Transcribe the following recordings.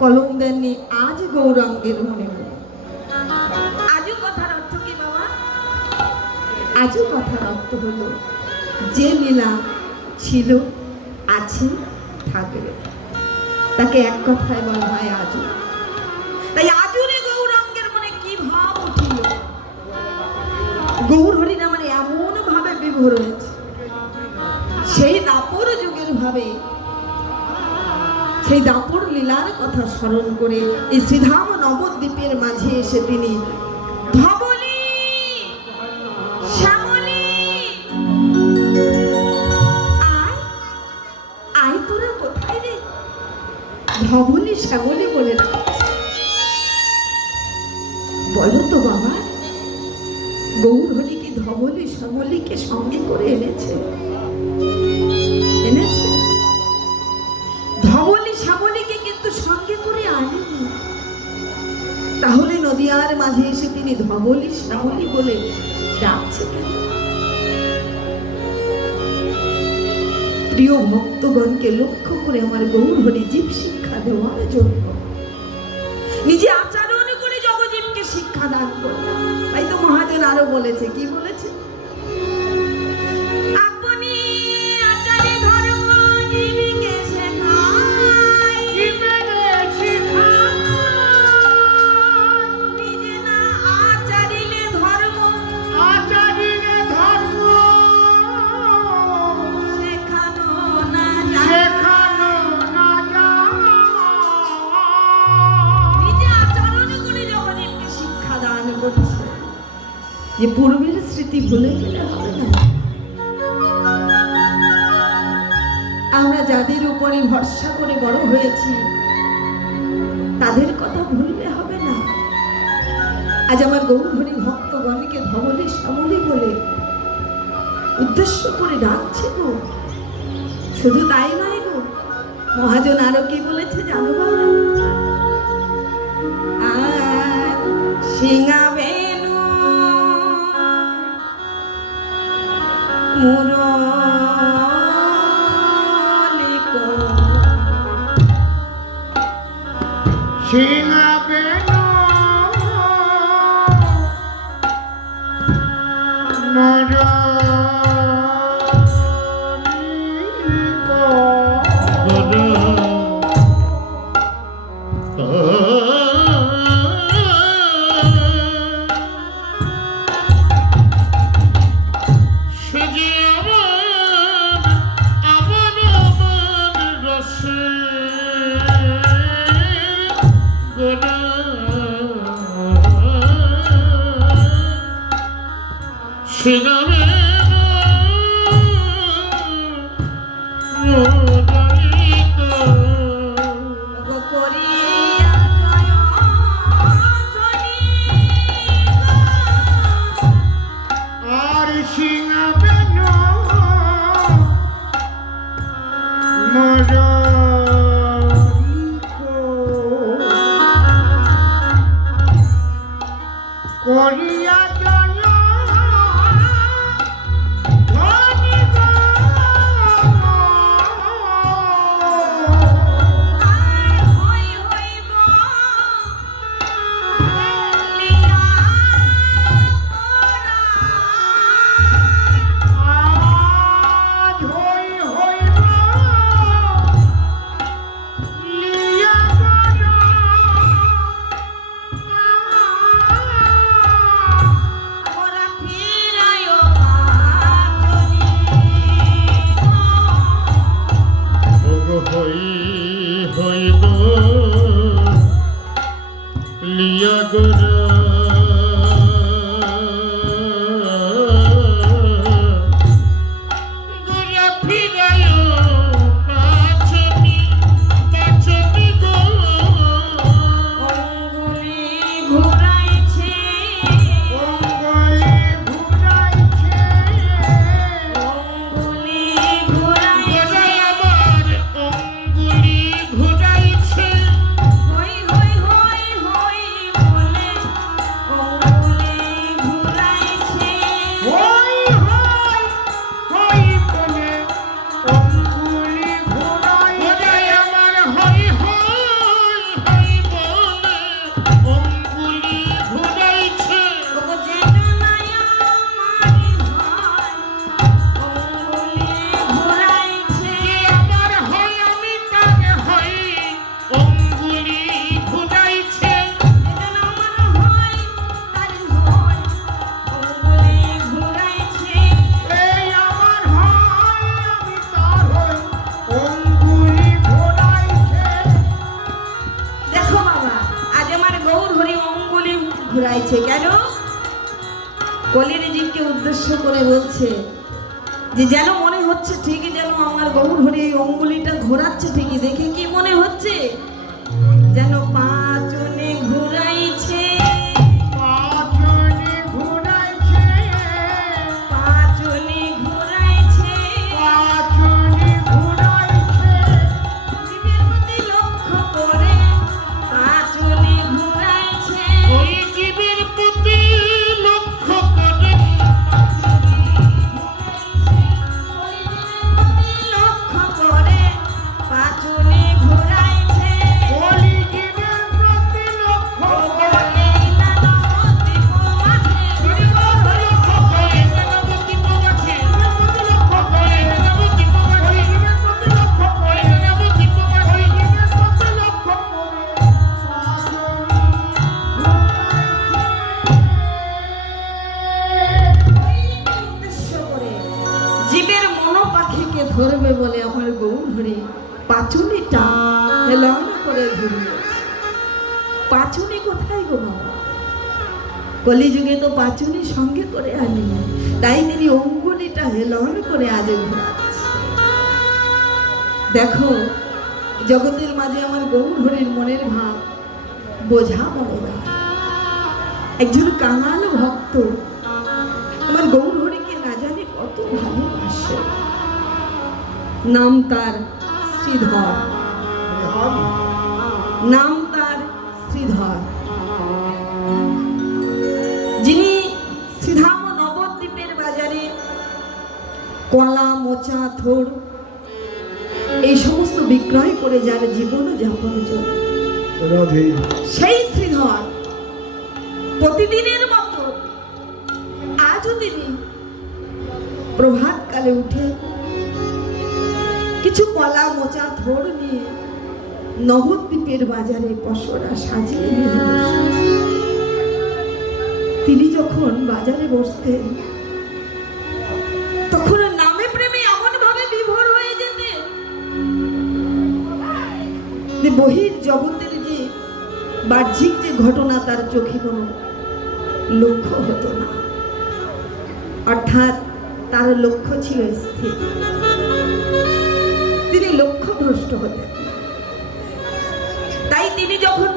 কলম দেননি আজ গৌরাঙ্গের মনে মনে। আজও কথার অর্থ কি বাবা? আজও কথার অর্থ হলো যে লীলা ছিল, আছে, থাকবে, তাকে এক কথায় বলা হয় আজও। তাই আজুরে গৌরাঙ্গের মনে কি ভাব উঠিল, গৌর হরি নামে এমন ভাবে বিভোর হয়েছে, সেই দাপর যুগের ভাবে, সেই দাপর লীলার কথা স্মরণ করে এই শ্রীধাম নবদ্বীপের মাঝে এসে তিনি ধবলি শ্যামলি আয় আয় তোরা কোথায় রে, ধবলি শ্যামলি বলে বলো তো বাবা, গৌর হরি কি ধবলি শ্যামলিকে সঙ্গে করে এনেছে? এনেছে? ধবলি শ্যামলিকে কিন্তু সঙ্গে করে আনেনি। তাহলে নদিয়ার মাঝে এসে তিনি ধবলি শ্যামলি বলে ডাকছে কেন? প্রিয় ভক্তগণকে লক্ষ্য করে আমার গৌর হরি জীব শিক্ষা দেওয়ার জন্য নিজে আচরণ করে জগজীবকে শিক্ষা দান করলেন। তাই তো মহাজন আরো বলেছে, কি বলেছে? যে পূর্বের স্মৃতি ভুলে গেলে হবে না। আমরা যাদের উপরে ভরসা করে বড় হয়েছি তাদের কথা ভুললে হবে না। আজ আমার গৌর হরি ভক্তগণকে ধবলি শ্যামলি বলে উদ্দেশ্য করে ডাকছে গো। শুধু তাই নয় গো, মহাজন আরো কি বলেছে জানো বাবা? সিংহাবে ঘোরাইছে। কেন? কলির জীবকে উদ্দেশ্য করে বলছে যে যেন মনে হচ্ছে ঠিকই যেন আমার গৌর হরি এই অঙ্গুলিটা ঘোরাচ্ছে, ঠিকই দেখে কি মনে হচ্ছে যেন পাঁচনে ঘোরাইছে, পাঁচনে ঘোরাইছে, পাঁচনে ঘোরাইছে, পাঁচনে ঘোরাইছে, জীবের প্রতি লক্ষ্য করে পাঁচনে ঘোরাইছে, ওই জীবের প্রতি লক্ষ্য করে, ওই জীবের প্রতি লক্ষ্য করে পাঁচনে ঘোরাইছে। ওই জীবের প্রতি লক্ষ্য করে, এই নানবদ্বীপ মাঠে লক্ষ্য করে, নানবদ্বীপ মাঠে, লক্ষ্য করে, নানবদ্বীপ মাঠে, লক্ষ্য করে, নানবদ্বীপ মাঠে, লক্ষ্য উদ্দেশ্য করে জীবের মনোপাখিকে ধরবে বলে আমার গৌর হরি পাঁচুনিটা হেলন করে ঘুরবে। পাঁচুনি কোথায় গো বাবা? কলিযুগে তো পাঁচুনি সঙ্গে করে আনি, তাই তিনি অঙ্গুলিটা হেলন করে আজ ঘোরাচ্ছে। দেখো জগতের মাঝে আমার গৌর হরির মনের ভাব বোঝা বড় না। একজন কাঙাল ভক্ত আমার গৌর হরিকে না জানি কত ভালোবাসে। নাম তার শ্রীধর, নাম তার শ্রীধর, যিনি শ্রীধাম নবদ্বীপের বাজারে কলা মোচা থোড় এই সমস্ত বিক্রয় করে যার জীবন যাপন চলে, সেই শ্রীধর প্রতিদিনের মতো আজও তিনি প্রভাতকালে উঠে কিছু কলা মোচা থোড় নিয়ে নবদ্বীপের বাজারে পসরা সাজিয়ে নিয়ে বসেছেন। তিনি যখন বাজারে বসতেন তখন নামে প্রেমে এমন ভাবে বিভোর হয়ে যেতেন যে বহির জগতের যে বাহ্যিক যে ঘটনা তার চোখে কোনো লক্ষ্য হতো না, অর্থাৎ তার লক্ষ্য ছিল স্থির। তিনি লক্ষ্যভ্রষ্ট হতেন। তাই তিনি যখন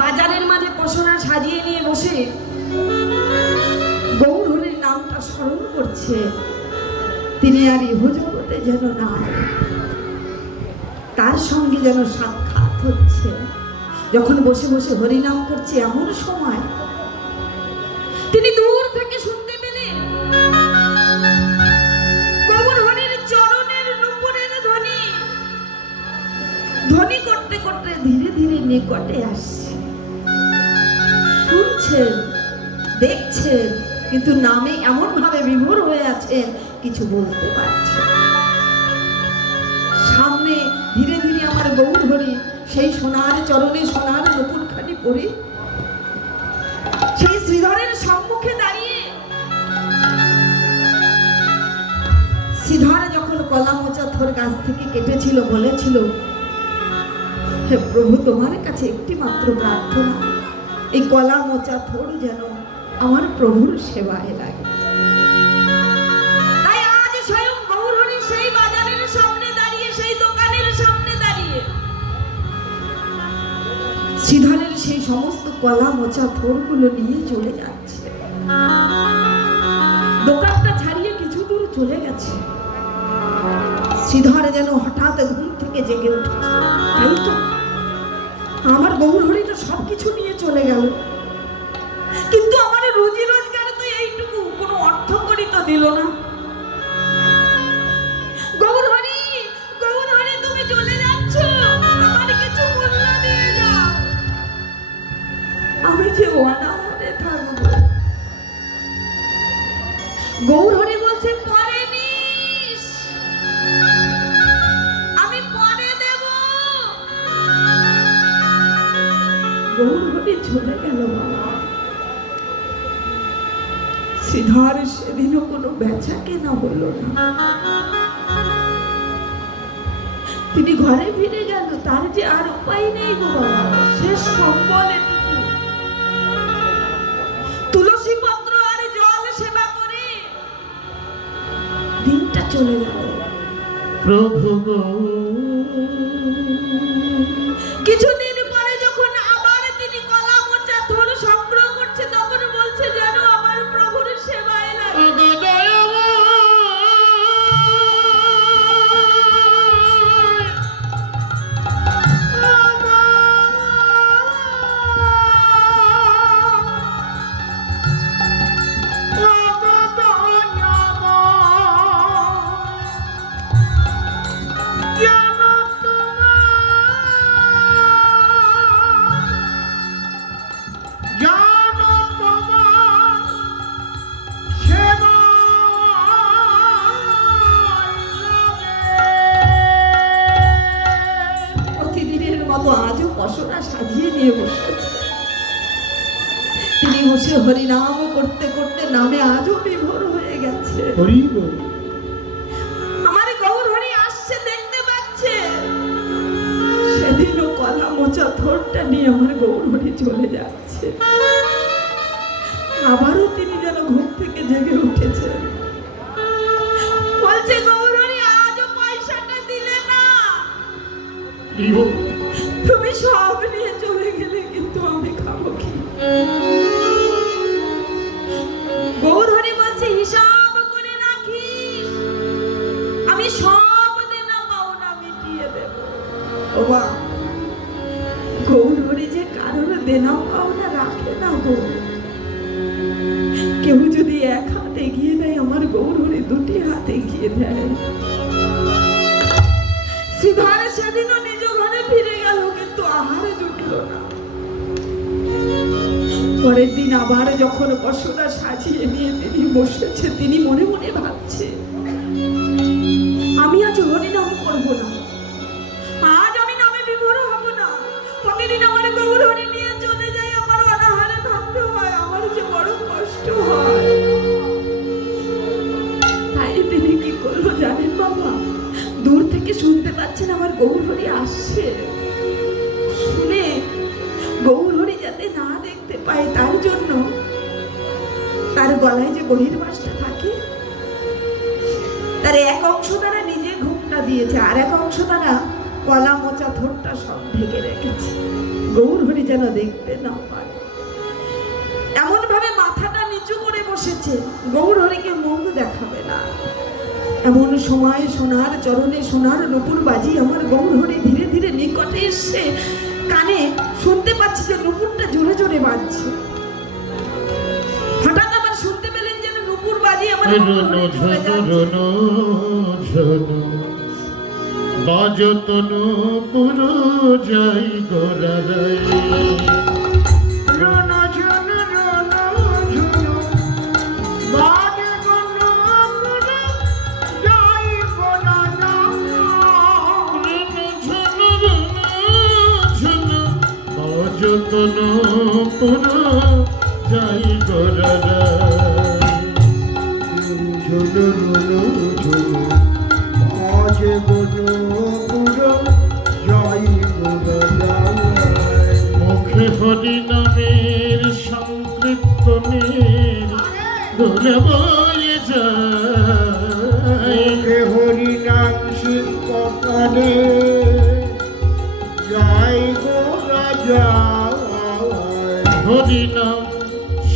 বাজারের মাঝে পসরা সাজিয়ে নিয়ে বসে গৌর হরির নামটা স্মরণ করছে, তিনি আর ইহজগতে যেন না, তার সঙ্গে যেন সাক্ষাৎ হচ্ছে। যখন বসে বসে হরিনাম করছে এমন সময় তিনি দূর থেকে শুনতে পেলেন গৌর হরির চরণের নূপুরের ধ্বনি, ধ্বনি করতে করতে ধীরে ধীরে নিকটে আসছে। শুনছেন, দেখছেন, কিন্তু নামে এমন ভাবে বিভোর হয়ে আছেন কিছু বলতে পারছেন। সামনে ধীরে ধীরে আমার গৌর হরি সেই সোনার চরণে সোনার নূপুরখানি পরে সেই শ্রীধরের সম্মুখে দাঁড়িয়ে, শ্রীধর যখন কলা মোচা থোর গাছ থেকে কেটেছিল বলেছিল, হে প্রভু তোমার কাছে একটি মাত্র প্রার্থনা, এই কলা মোচা থোর যেন আমার প্রভুর সেবায় লাগে। তাই আজ স্বয়ং গৌর হরি সেই বাজারের সামনে দাঁড়িয়ে, সেই দোকানের সামনে দাঁড়িয়ে শ্রীধরের সেই সমস্ত কলা মোচা থোরগুলো নিয়ে চলে যাচ্ছে। দোকানটা ছাড়িয়ে কিছু দূর চলে গেছে। শ্রীধর যেন হঠাৎ ঘুম থেকে জেগে উঠেছে। তাই তো আমার গৌর হরি তো সবকিছু নিয়ে চলে গেল, কিন্তু আমার রুজি রোজগার তো এইটুকু, কোনো অর্থ করি তো দিল না। গৌর হরি, গৌর হরি তুমি চলে যাচ্ছ, আমার কিছু মূল্য দিয়ে দাও, আমি যে অনাহারে থাকবো। গৌর হরি বলছে পরে নিস, আমি পরে দেব। গৌর হরি চলে গেল। শ্রীধর সেদিনও কোনো বেচা কেনা হলো না। তিনি ঘরে ফিরে গেল, তার যে আর উপায় নেই গো বাবা, শেষ সম্বল এটুকু। চলে গেল। প্রভু গো, কিছুদিন পরে যখন আবার তিনি কলা মোচা থোর সংগ্রহ করছে, তখন বলছে যেন আমার প্রভুর সেবায় লাগে। প্রতিদিনের মতো আজও পশরা সাজিয়ে নিয়ে বসেছে। তিনি বসে হরিনাম করতে করতে নামে আজও বিভোর হয়ে গেছে। আমার গৌর হরি আসছে, দেখতে পাচ্ছে। সেদিনও কলা মোচা থোরটা নিয়ে আমার গৌর হরি চলে যাচ্ছে। আবারও তিনি যেন ঘুম থেকে জেগে উঠেছে, বলছে গৌর হরি আজও পয়সাটা দিলে না। তুমি সব নিয়ে চলে গেলে, কিন্তু আমি খাবো কি? গৌর হরি বলছে হিসাব করে রাখিস, আমি সব দেনা পাওনা মিটিয়ে দেব। ও মা, গৌর হরি যে কারোর দেনা পাওনা রাখে না গো। কেউ যদি এক হাত এগিয়ে দেয়, আমার গৌর হরি দুটি হাত এগিয়ে দেয়। শ্রীধর সেদিনও নিজ ঘরে ফিরে গেল, কিন্তু আহারে জুটল না। পরের দিন আবার যখন বসুদা সাজিয়ে নিয়ে তিনি বসেছে, তিনি মনে মনে ভাবছে আমি আজ হরিনাম করব না, আজ আমি নামে বিভোর হব না। প্রতিদিন আমার গৌর হরি নিয়ে চলে যাই, আমার অনাহারে থাকতে হয়, আমার যে বড় কষ্ট হয়। তাই তিনি কি করলো জানেন বাবা? দূর থেকে শুনতে পাচ্ছেন আমার গৌর হরি আসছে। শুনে গৌর হরি যাতে না দেখতে পায়, তার জন্য তার গলায় যে বহির্বাসটা থাকে, তার এক অংশ দ্বারা নিজে ঘুমটা দিয়েছে, আর এক অংশ দ্বারা কলা মোচা থোরটা সব ঢেকে রেখেছে, গৌর হরি যেন দেখতে না পায়। এমন ভাবে মাথাটা নিচু করে বসেছে, গৌর হরিকে মুখ দেখাবে না। এমন সময় সোনার চরণে সোনার নুপুর বাজি আমার গৌর হরি ধীরে ধীরে নিকটে এসে কানে শুনতে পাচ্ছি যে নুপুরটা জোরে জোরে বাজছে। হঠাৎ আবার শুনতে পেলেন যেন নুপুর বাজি আমার গৌর হরি চলে যাচ্ছে। বাজতনু পুরো যাই গোরারাই, রণ ঝন রণ ঝন বাজে গণ পুরো যাই গোরারাই, রণ ঝন বাজতনু পুরো যাই গোরারাই, ঝন রণ ঝন বাজে গণ পুরো যাই গোরারাই, মুখে হরি নামের সংকীর্তনের ধুন বয়ে যায়, মুখে হরি নাম শিল্প কানে যাই গোরা যায়, হরি নাম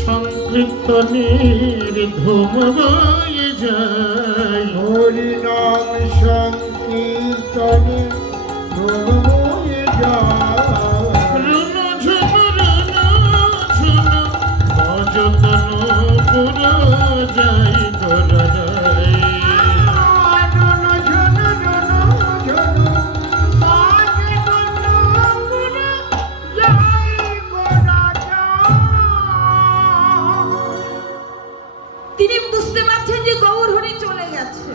সংকীর্তনের ধুম বয়ে যায়, হরি নাম সংকীর্তনে ধুম বয়ে যায়, রণ ঝন বাজতনু পুরো যাই গোরারাই, রণ ঝন বাজে গণ পুরো যাই গোরারাই। তিনি বুঝতে পারছেন যে গৌর হরি চলে গেছে,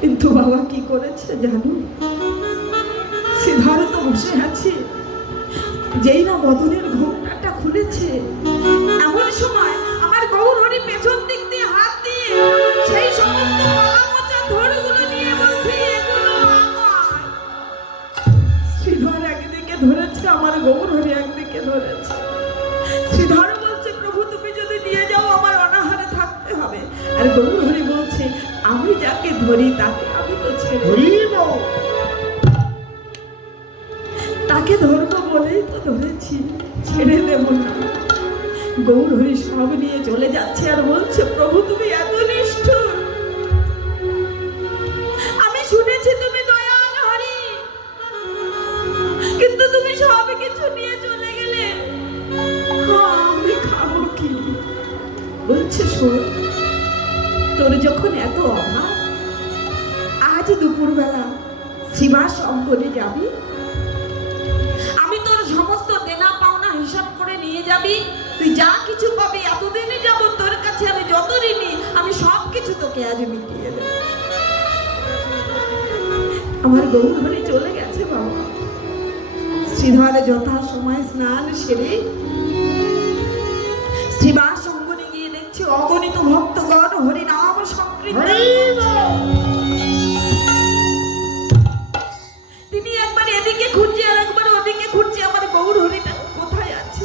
কিন্তু বাবা কি করেছে জানো? শ্রীধর তো বসে আছে, যেই না বদনের ঘোমটাটা খুলেছে, এমন সময় আমার গৌর হরি পেছন দিক দিয়ে হাত দিয়ে সেই সমস্ত কলা মোচা থোরগুলো নিয়ে বলছে এগুলো আমার। শ্রীধর একদিকে ধরেছে, আমার গৌর হরি একদিকে ধরেছে। শ্রীধর বলছে প্রভু তুমি যদি নিয়ে যাও আমার অনাহারে থাকতে হবে, আর গৌর হরি বলছে আমি যাকে তোমাকে ধরবো বলেই তো ধরেছি, ছেড়ে দেব না। গৌরহরি সব নিয়ে চলে যাচ্ছে আর বলছে, প্রভু তুমি এত নিষ্ঠুর। আমি শুনেছি তুমি দয়াল হরি, কিন্তু তুমি সব কিছু নিয়ে চলে গেলে, আমি খাবো কি? বলছে, শোন, তোর যখন এত অভাব, আজ দুপুরবেলা শ্রীবাস অঙ্গনে যাবি, আমি তোর সমস্ত দেনা পাওনা হিসাব করে নিয়ে যাবি। তুই যা কিছু পাবি, এতদিনে যাব তোর কাছে আমি যত ঋণী, আমি সব কিছু তোকে আজ মিটিয়ে দেব। আমার গৌরহরি চলে গেছে বাবা। শ্রীধরে যথা সময় স্নান সেরে শ্রীবাস অঙ্গনে গিয়ে দেখছে অগণিত ভক্তগণ হরি নাম সংকীর্তন। তিনি একবার এদিকে খুঁজছে আর একবার ওদিকে খুঁজছে, আমার গৌরহরিটা কোথায় আছে।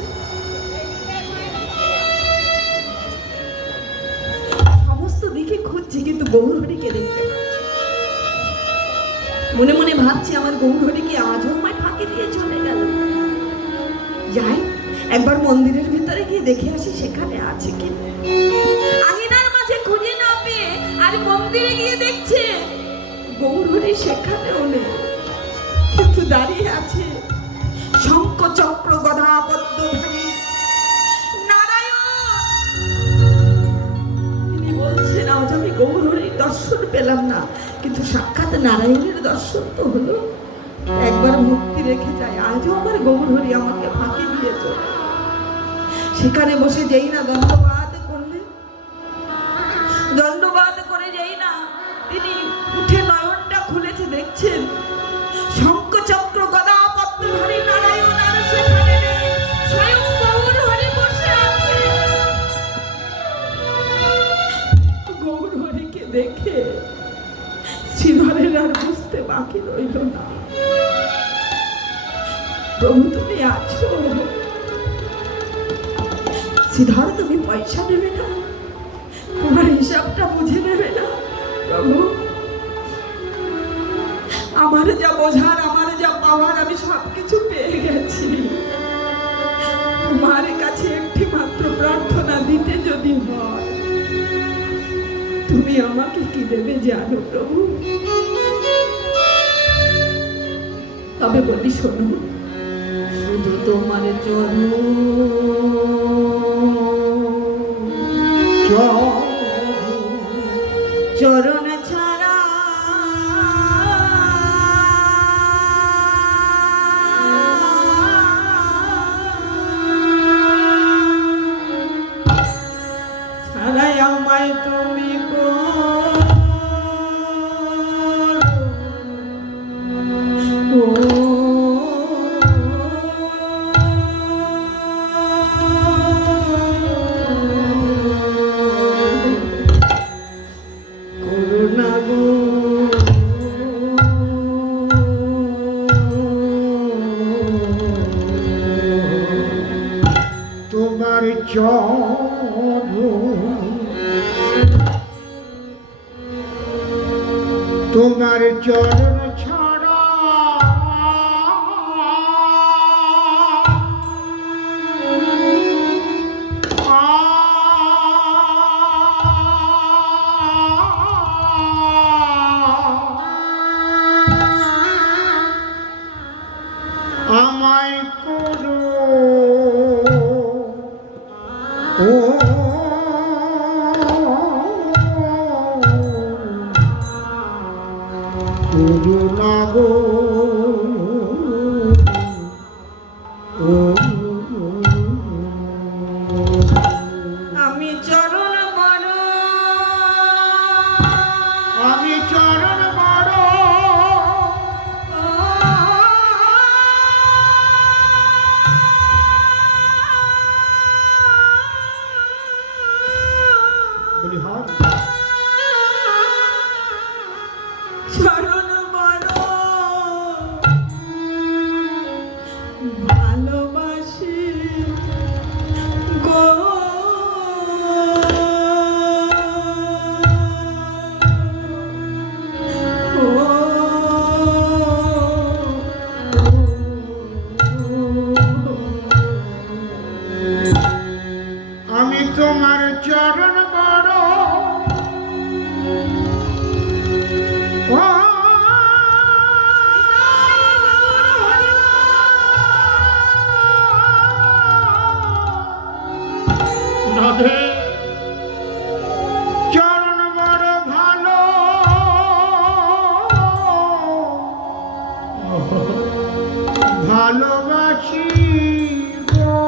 সমস্ত দিকে খুঁজছে কিন্তু গৌরহরিকে দেখতে পাচ্ছে। মনে মনে ভাবছে, আমার গৌরহরিকে আজও আমায় ফাঁকি দিয়ে চলে গেল। যাই একবার মন্দিরের ভিতরে গিয়ে দেখে আসি সেখানে আছে কি। আঙিনার মাঝে খুঁজে না পেয়ে আর মন্দিরে গিয়ে দেখছে গৌরহরি সেখানেও নেই, কিন্তু দাঁড়িয়ে আছে শঙ্খ চক্র গদা পদ্মধারী নারায়ণ। তিনি বলছেন, আজ আমি গৌরহরির দর্শন পেলাম না, কিন্তু সাক্ষাৎ নারায়ণের দর্শন তো হলো। একবার ভক্তি রেখে যায়, আজও আমার গৌরহরি আমাকে ফাঁকি দিয়ে চলে। সেখানে বসে যেই না দণ্ডবাদ করলেন, দণ্ডবাদ করে যেই না তিনি উঠে নয়নটা খুলেছে, দেখছেন শঙ্খ চক্র গদা পদ্মধারী নারায়ণ আর সেখানে নেই, স্বয়ং গৌরহরি বসে আছে। গৌরহরিকে দেখে শ্রীধরের আর বুঝতে বাকি রইল না, প্রভু তুমি আছো। শ্রীধর তুমি পয়সা নেবে না, তোমার হিসাবটা বুঝে নেবে না? প্রভু, আমার যা বোঝার, আমার যা পাওয়ার, আমি সবকিছু পেয়ে গেছি। তোমার কাছে একটি মাত্র প্রার্থনা দিতে যদি হয়, তুমি আমাকে কি দেবে জানো প্রভু? তবে বলি, শোনো, শুধু তোমার চরণ ছাড়া ছাড়াই আমায় তুমি তোমার চরণ, তোমার চরণ ছাড়া আমায় করো করুণা গো, আমি চরণ বড়, আমি চরণ বড়, বলি হয় চরণ বড় ভালোবাসি গো। রাধে চরণ বড় ভালো ভালোবাসি গো।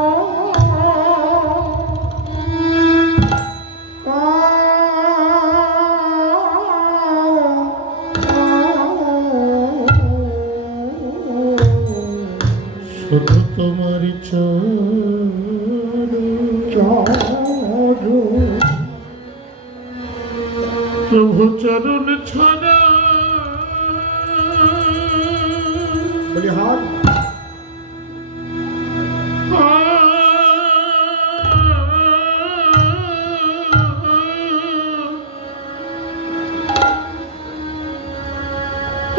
শুধু তোমার প্রভু চরণ ছাড়া বলি হাত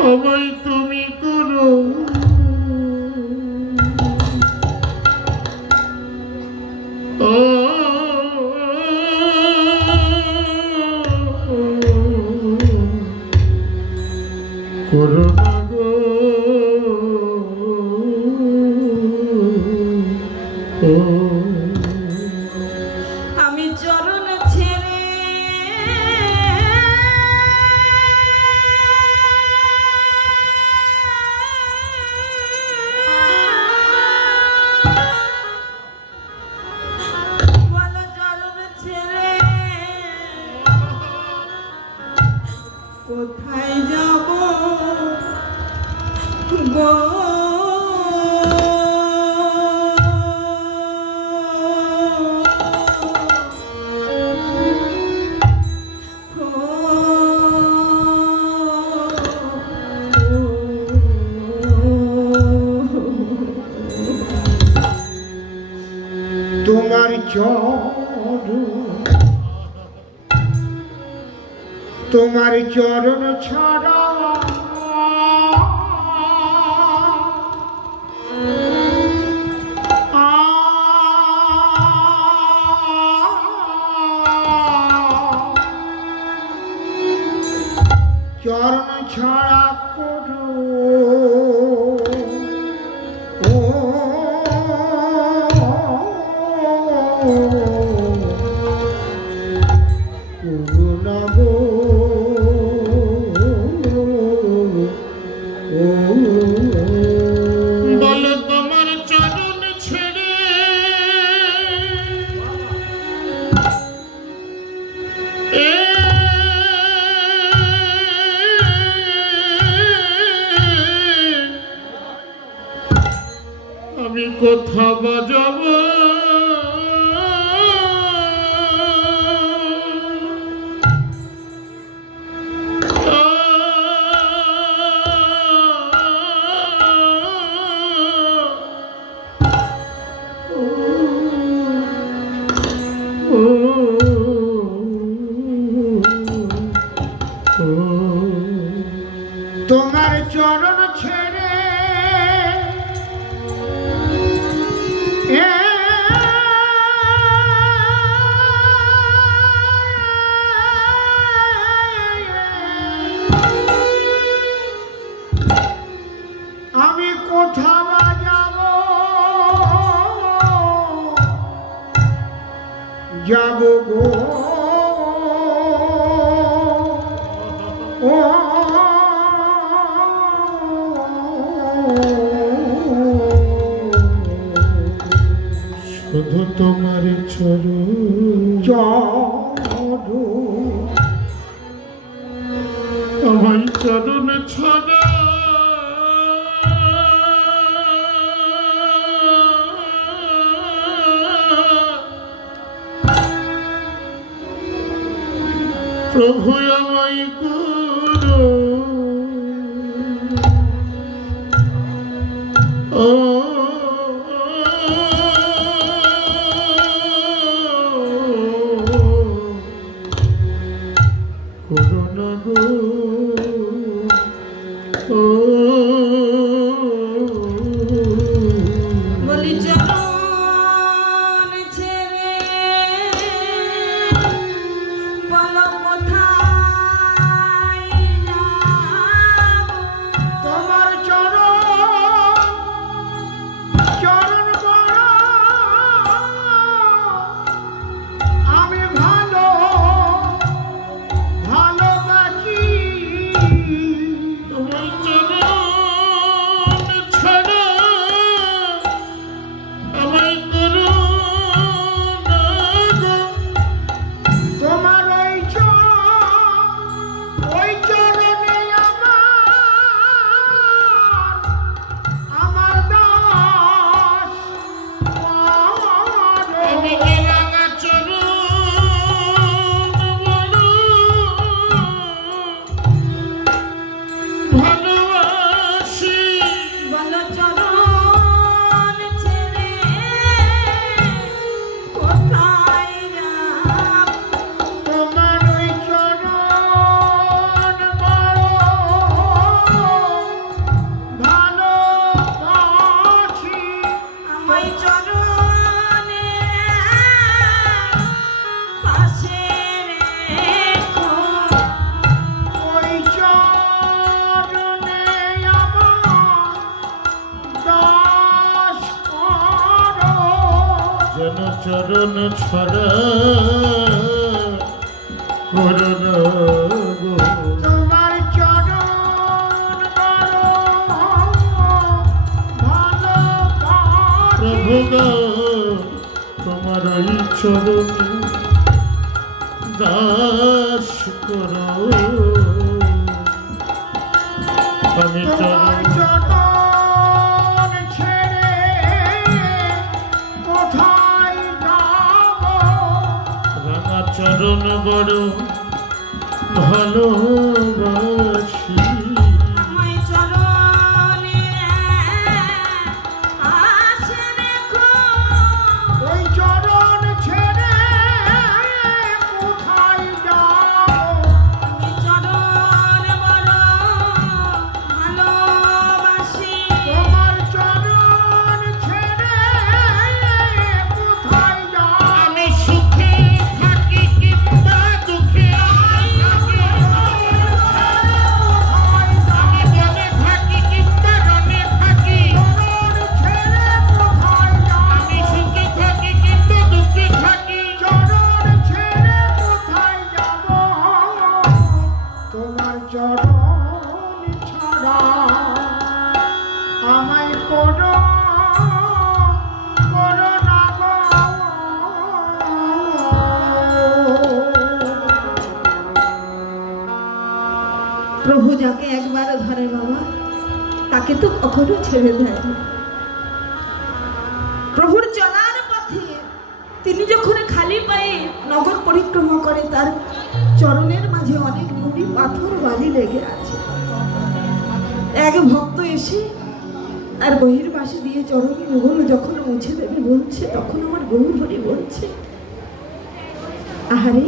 আমায় তুমি করো করুণা গো আমি চরণ ছেড়ে বলো চরণ ছেড়ে কোথায় যাব গো। তোমার চরণ তোমার চরণ ছাড়া চরণ ছাড়া করো ও করুণা গো বলো তোমার চরণ ছেড়ে আমি কোথা বাজাবো তোমার চরণ ছেড়ে আমি কোথা বা যাব যাব গো ও শুধু তোমার চরণ আমায় চরণ ছাড়া প্রভু আমায় করো ও করুণা গো ও বলি চরণ ছেড়ে বলো কোথায় আমায় চরণে পাশে রেখো, ওই চরণে আমার দাস করো। যেন চরণ ছড়া করো না গো। তোমার চরণ ভালোবাসি। প্রভু গো তোমার ওই চরণে দাস করো। আমি তোমার চরণ চরণ ছেড়ে কোথায় যাব? রাঙা চরণ বড় ভালোবাসি। আমায় চরণে পাশে রেখো, ওই চরণ ছেড়ে কোথায় যাব? আমি চরণ বড় ভালোবাসি। তোমার চরণ ছেড়ে কোথায় যাব? আমি সুখে থাকি কিংবা দুঃখে থাকি, আমি বনে থাকি কিংবা রনে থাকি, চরণ ছেড়ে কোথায় যাব? আমি সুখে থাকি কিংবা দুঃখে থাকি, চরণ ছেড়ে কোথায় যাব? তোমার চরণ ছাড়া আমায় করো করো না গো। প্রভু যাকে একবার ধরে বাবা, তাকে তো কখনো ছেড়ে দেয় না। প্রভুর চলার পথে তিনি যখন খালি পায়ে নগর পরিক্রমা করে, তার চরণের মাঝে অনেক নুড়ি পাথর বালি লেগে আছে। এক ভক্ত এসে আর বহির পাশে দিয়ে চরণ মুগুলো যখন মুছে দেবে বলছে, তখন আমার গৌরহরি বলছে, আহারে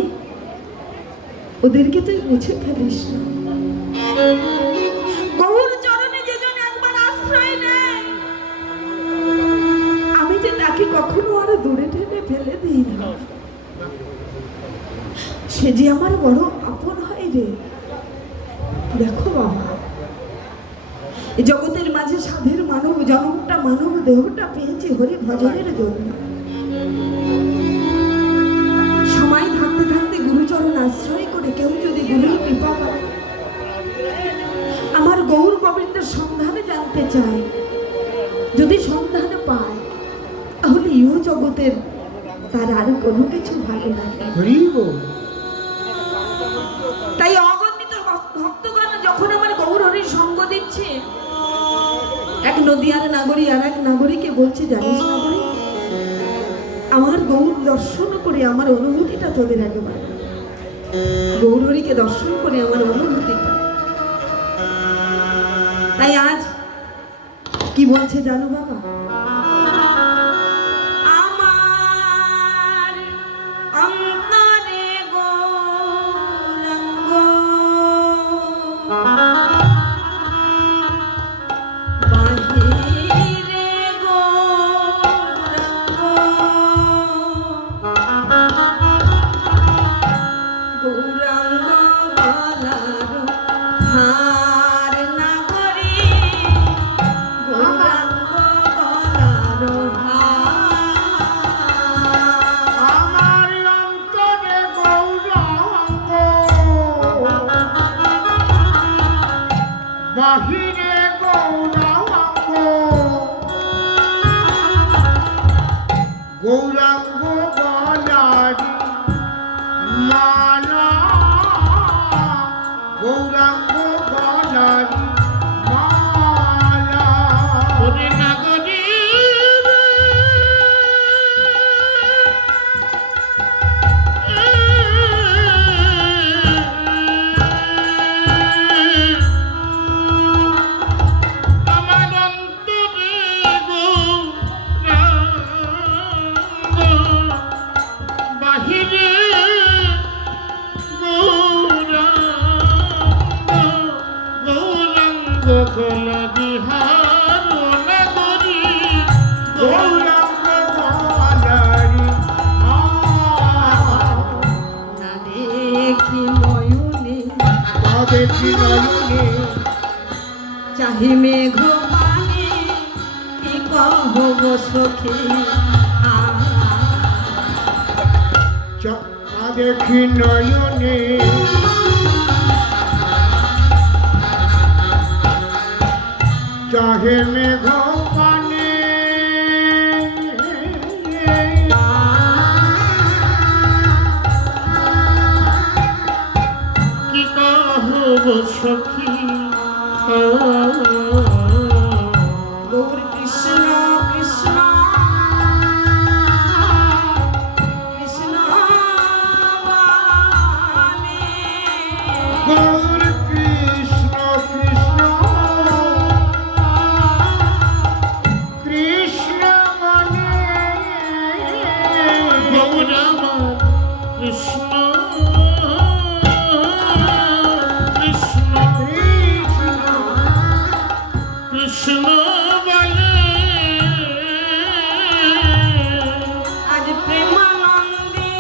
ওদেরকে তুই মুছে ফেলিস না। গৌর চরণে যেজন একবার আশ্রয় নেয়, আমি যে তাকে কখনো আরো দূরে টেনে ফেলে দিই না। সে যে আমার বড় আপন হয় রে। দেখো বাবা, এই জগতের মাঝে সাধের মানব জন্মটা, মানব দেহটা পেয়েছে হরি ভজনের জন্য। সময় থাকতে থাকতে গুরুচরণ আশ্রয় করে কেউ যদি গুরুর কৃপা করে, আমার গৌর গোবিন্দের সন্ধানে জানতে চায়, যদি সন্ধান পায়, তাহলে ইহ জগতের তার আর কোনো কিছু ভালো লাগে না। তাই অগণিত ভক্তগণ যখন আমার গৌর হরির সঙ্গ দিচ্ছে, এক নদীয়ার নাগরী আর এক নাগরীকে বলছে, জানিস না ভাই, আমার গৌর দর্শন করে আমার অনুভূতিটা তোদের একেবারে, গৌর হরিকে দর্শন করে আমার অনুভূতিটা। তাই আজ কি বলছে জানো বাবা, আমার অন্তরে গৌরাঙ্গ, বাহিরে গৌরাঙ্গ, গৌরাঙ্গ বলার হার নাগরী, গৌরাঙ্গ চাহি মেঘ পানে কি কহব সখী দেখি নয়নে চাহে মেঘ পানে কি কহব সখী গৌর কৃষ্ণ কৃষ্ণ কৃষ্ণ বলে। গৌর কৃষ্ণ কৃষ্ণ কৃষ্ণ বলে গৌর আমার কৃষ্ণ কৃষ্ণ কৃষ্ণ বলে আজ প্রেমানন্দে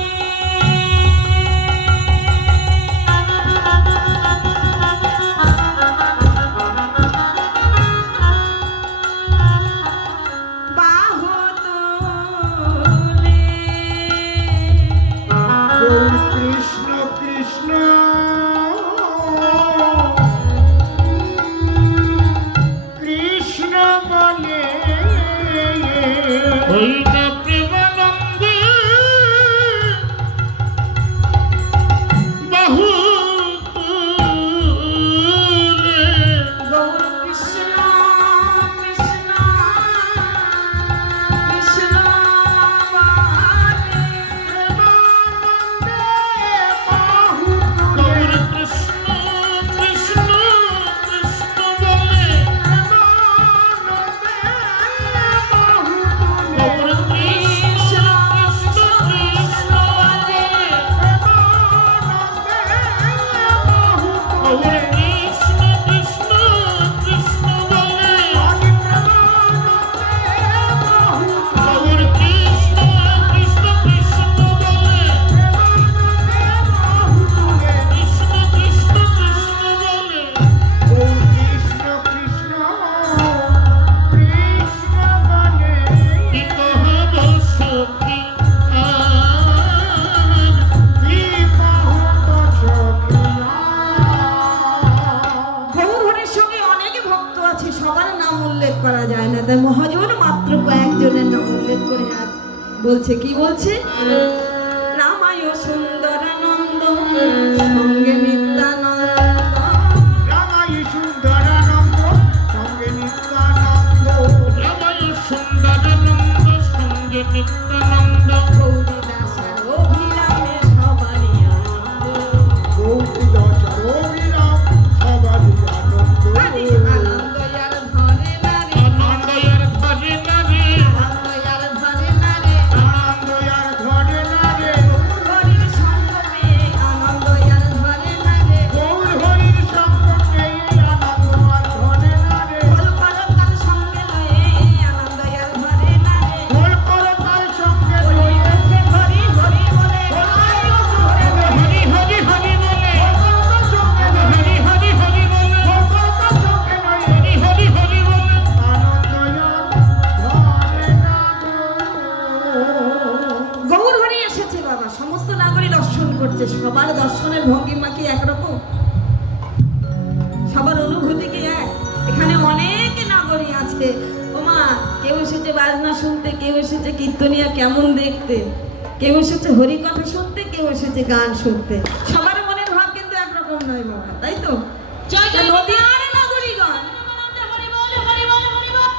বাহু তোলে। গৌর কৃষ্ণ কৃষ্ণ কৃষ্ণ বলে ওই না প্রেমানন্দে বাহু তুলে গৌর কৃষ্ণ কৃষ্ণ কৃষ্ণ বলে। গৌর কৃষ্ণ কৃষ্ণ কৃষ্ণ বলে গৌর কৃষ্ণ কৃষ্ণ কৃষ্ণ বলে গৌর কৃষ্ণ কৃষ্ণ কৃষ্ণ বলে গৌর কৃষ্ণ কৃষ্ণ কৃষ্ণ বলে কৃষ্ণ কৃষ্ণ কৃষ্ণ বলে গৌর কৃষ্ণ কৃষ্ণ কৃষ্ণ বলে কি কহব সখী কি কহব সখিয়া গৌরহরির সঙ্গে অনেক ভক্ত আছে, সবার নাম উল্লেখ করা যায় না, তাই মহাজন মাত্র কয়েকজনের নাম উল্লেখ করে আজ বলছে। কি বলছে? রামায় সুন্দরানন্দ সঙ্গে নিত্যানন্দ। রামাই সুন্দরানন্দ সঙ্গে নিত্যানন্দ রামায় সুন্দরানন্দ সঙ্গে নিত্যানন্দ গৌরীদাসের অভিরামে সবারই আনন্দ। গৌরীদাস অভিরাম সবারই আনন্দ আরে আনন্দ আর ধরে না রে, আনন্দ আর ধরে না রে আনন্দ আর ধরে না রে। আনন্দ আর ধরে না রে গৌরহরির সঙ্গ পেয়ে আনন্দ আর ধরে না রে। গৌর হরির সঙ্গ পেয়ে আনন্দ আর ধরে না রে বল করো তার সঙ্গে লয়ে আনন্দ আর ধরে না রে। বল করো তার সঙ্গে লয়ে হরি হরি বলে হরি হরি হরি বলে তার সঙ্গে লয়ে হরি হরি হরি বলে তার সঙ্গে লয়ে হরি হরি হরি বলে আনন্দ আর ধরে না গো গৌর হরি এসেছে বাবা, সমস্ত নাগরী দর্শন করছে। সবার দর্শনের ভঙ্গিমা কি একরকম? সবার অনুভূতি কি এক? এখানে অনেক নাগরী আছে। ওমা, কেউ এসেছে বাজনা শুনতে, কেউ এসেছে কীর্তনিয়া কেমন দেখতে, কেউ এসেছে হরিকথা শুনতে, কেউ এসেছে গান শুনতে। সবার মনের ভাব কিন্তু একরকম নয় বাবা, তাই তো? নদীয়ার নাগরীগণ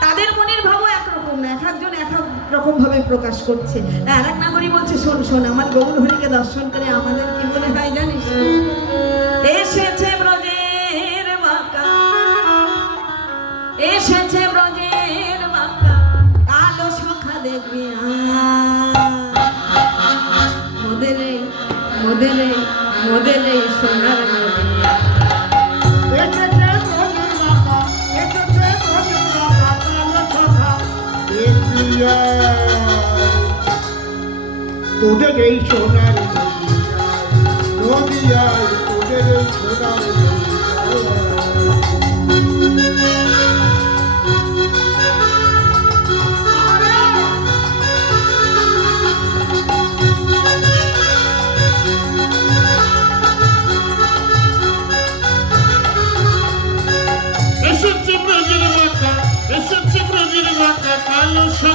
তাদের মনের ভাবও একরকম না, এক একজন এক এক রকম ভাবে প্রকাশ করছে। আর এক নাগরী বলছে, শোন শোন, আমার গৌর হরিকে দর্শন করে আমাদের কি মনে হয় জানিস? এসেছে ব্রজের বাঁকা, এসেছে ব্রজের বাঁকা, কালো সখা দেখবি মোদেরে মোদেরে মোদেরে সোনার নদিয়া। এসেছে মধুর মাখা এসেছে মধুর মাখা কালো সখা দেখিয়া তোদের এই সোনার নদিয়ায় তোদের এই সোনার নদিয়ায়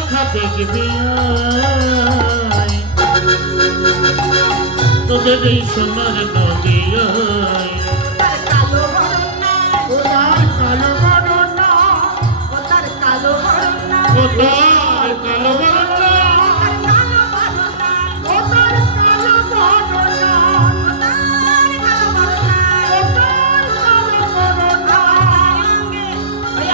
সখা দেখবি আয়। তোদের এই সোনার নদী আয়। তার কালো বরণ নাই, ও তার কালো বরণ না, ও তার কালো বরণ নাই, ও তার কালো বর্ণ, তার কালো বরণ নাই, ও তার কালো বরণ না, ও তার কালো বরণ নাই। ও তার কালো বরণ না।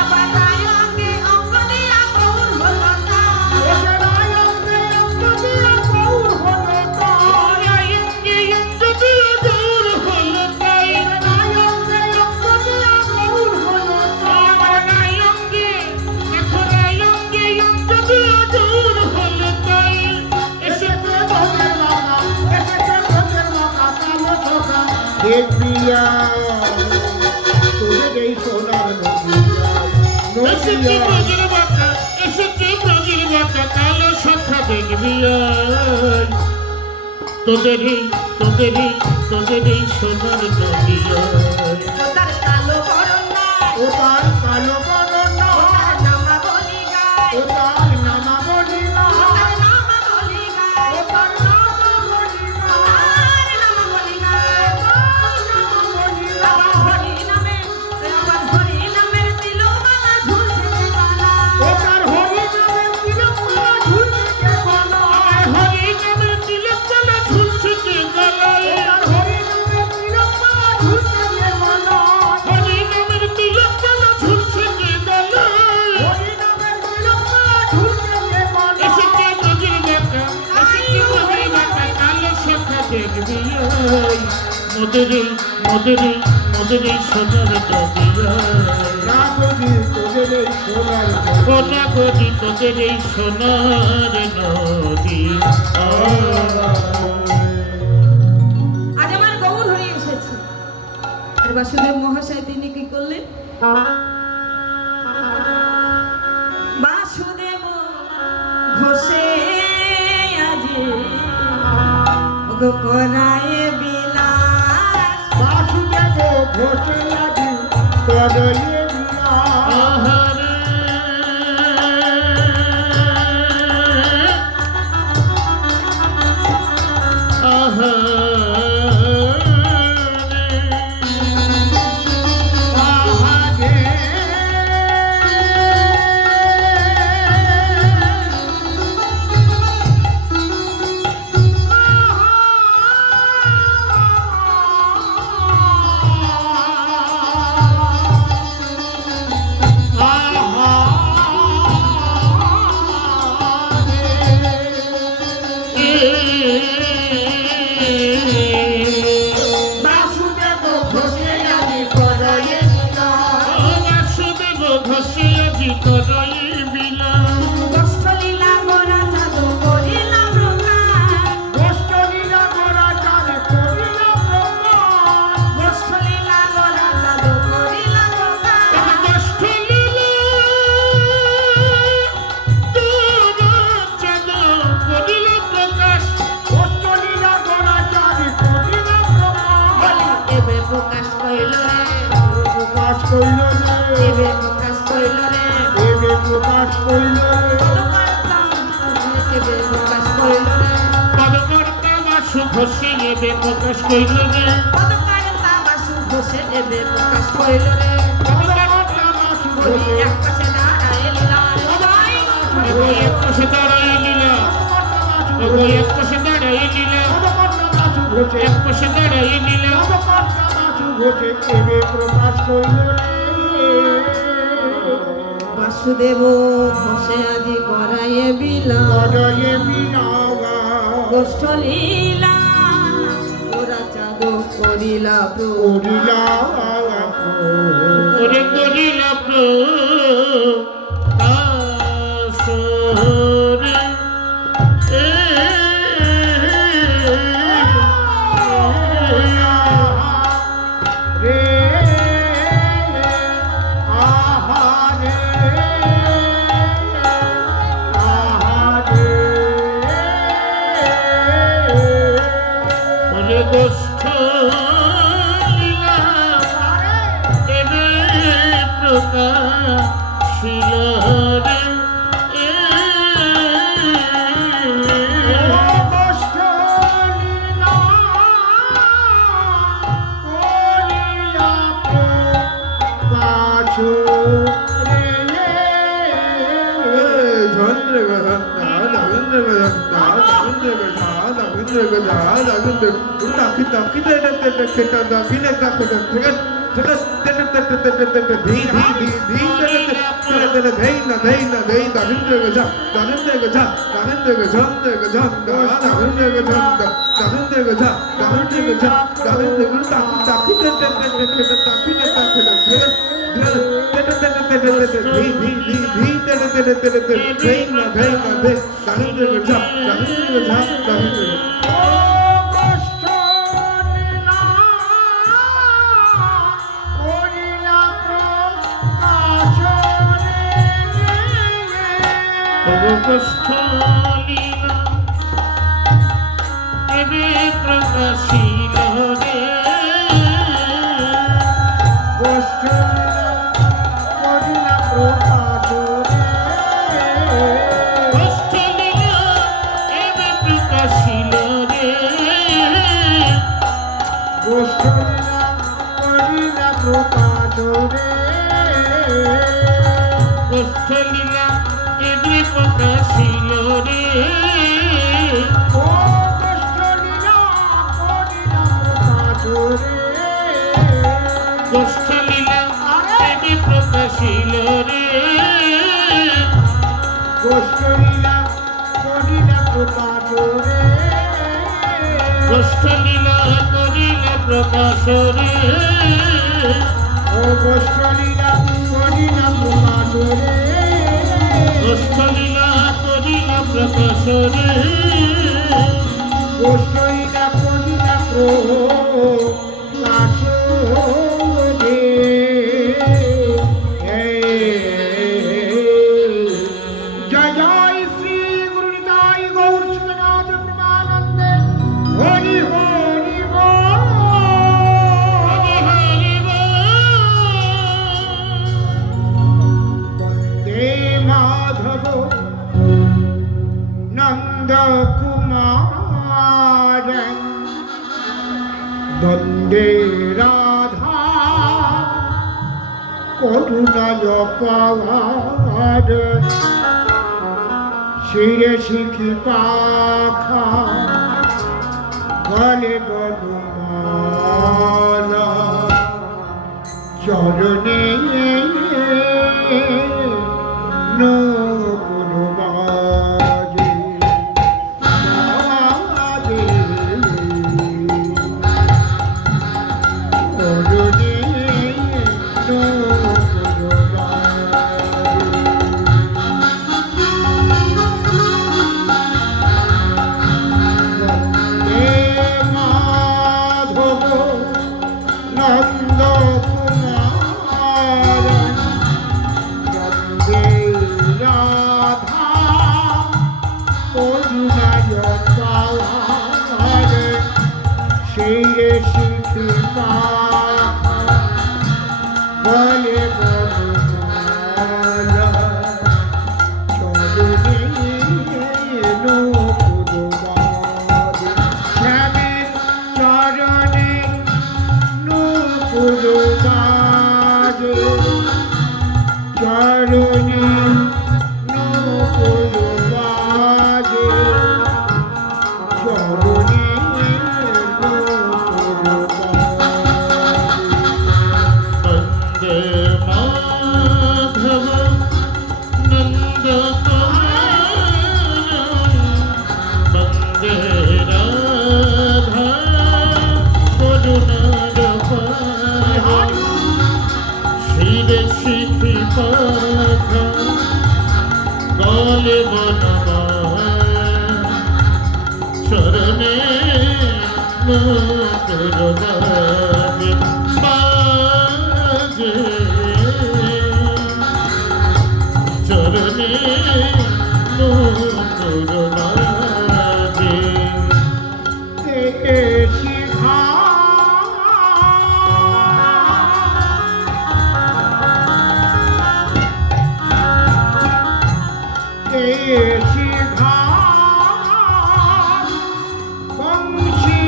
আমার গায়ে অঙ্গে অঙ্গ দিয়া গৌর হলো না। ও যে রায়ঙ্গে অঙ্গ দিয়া গৌর হলো তাই। রায়ঙ্গে অঙ্গ দিয়া গৌর হলো তাই। রায়ঙ্গে অঙ্গ দিয়া গৌর হলো তাই। আমার রায়ঙ্গে, দেখো রায়ঙ্গে অঙ্গ দিয়া গৌর হলো তাই। এসেছে ভোগের মাথা, এসেছে ভোগের মাথা, কালো সখা দেখবি আয়। তোদের এই সোনার নদিয়া, এসেছে নদিয়া। ব্রজের বাঁকা, এসেছে ব্রজের বাঁকা, কালো সখা দেখবি আয়। তোদের এই সোনার নদিয়া। ও তার কালো বরণ নাই, ও তার কালো বরণ না, ও তার নামাবলি গায়, ও তার নামাবলি না, ও তার নামাবলি গায়, ও তার নামাবলি না, তার নামাবলি গায়। নামাবলি না। আমার হরি নামে, আমার হরি নামের তিলমালা ঝুলছে বালা। ও তার হরি নামের তিলকমালা ঝুলছে গলা। আমার হরি নামের তিলকমালা ঝুলছে যে গলায়। ও তার হরি নামের তিলকমালা ঝুলছে গলা। হরি নামের তিলকমালা ঝুলছে যে গলায়। হরি নামের তিলকমালা ঝুলছে গলা। এসেছে ব্রজের বাঁকা, এসেছে ব্রজের বাঁকা, কালো সখা দেখবি আয়। মোদের এই সোনার নদিয়া। না গদি তোদের এই সোনার গোটা গদি তোদের এই সোনার নদী। আজ আমার গৌর হরি এসেছে। আর বাসুদেব মহাশয় তিনি কি করলেন? বাসুদেব ঘোষে আজি ওগো করায় বিলাস। বাসুদেব ঘোষে আজি করয়ে বিনা। আহারে আহারে বাসুদেব ঘোষে আজি করয়ে বিনা। বাসুদেব ঘোষে আজি করই বিলাস। কষ্টলীলা গোরা জাদু করিলা প্রকাশ। গোষ্ঠলীলা গোরা চাঁদ করিলা প্রকাশ। কষ্টলীলা গোরা জাদু করিলা প্রকাশ। কষ্ট লীলা তোরা চাঁদ করিল প্রকাশ। গোষ্ঠলীলা গোরা চাঁদ করিলা প্রকাশ। এবে প্রকাশ কইল রে, প্রকাশ কইল রে, এবে প্রকাশ কইল রে। দেবে প্রকাশ কইল রে। এবে প্রকাশ কইল রে। পদকর্তা বাসু ঘোষে এবে প্রকাশ কইল রে। পদকারতা বাসু ঘোষে এবে প্রকাশ কইল রে। পদকর্তা বাসু বলি ঘোষে, এক পাশে দাঁড়ায় লীলা রে ভাই। ওগো এক পাশে দাঁড়াই লীলা, পদকর্তা বাসু ওগো ঘোষে, এক পাশে দাঁড়াই লীলা, পদকর্তা বাসু ঘোষে, এক পাশে দাঁড়াই লীলা। পদকর্তা বাসু ঘোষে দেবে প্রকাশ কইল রে। বাসুদেব ঘোষে আজি করায়ে বিলা। করয়ে বিনা। গোষ্ঠ লীলা ওরা চাঁদ করিলা প্রকাশ। করিলা ওরে করিল প্রকাশ রে। রে আহারে আহারে ওরে গোষ্ঠ লীলা এবে প্রকাশিল রে। কষ্ট লীলা এবে প্রকাশিল রে কষ্ট করিলা প্রকাশ রে কষ্ট লীলা এবে প্রকাশিল রে কষ্ট করিলা প্রকাশ রে কষ্ট লীলা এবে প্রকাশিল রে ও কষ্ট লীলা করিলা প্রকাশ রে কষ্ট লীলা এবে প্রকাশিল রে কষ্ট লীলা করিলা প্রকাশ রে কষ্ট লীলা করিলে প্রকাশ রে ও কষ্ট লীলা করিলা প্রকাশ রে কষ্ট লীলা করিলে প্রকাশ রে কষ্ট লীলা করিলা প্রকাশ রে জয় জয় শ্রী গুরু নিতাই গৌর সুখনাথ প্রমানন্দে হরি হরি বল হরি বন্দে মাধব নন্দ কুমার বন্দে রাধা করুণায় পাওয়ার শিরে শিখি পাখা গলে বনমালা চরণে নকুল বাজে বাজে চরণে নকুল বাজে মাধব নন্দ কুমার বন্দে রাধা করুণায় পাওয়ার শিরে শিখি পাখা বলে বনমালা চরণে নকুল বাজে শ্যামের চরণে নকুল বাজে চরণে নকুল বাজে চরণে নকুল বাজে বন্দে মাধব নন্দ কুমার বন্দে রাধা করুণার পার শিরে শিখি পাখা গলে বনমালা চরণে নকুল বাজে বাজে চরণে নকুল বাজে শিখা শিখা বংশী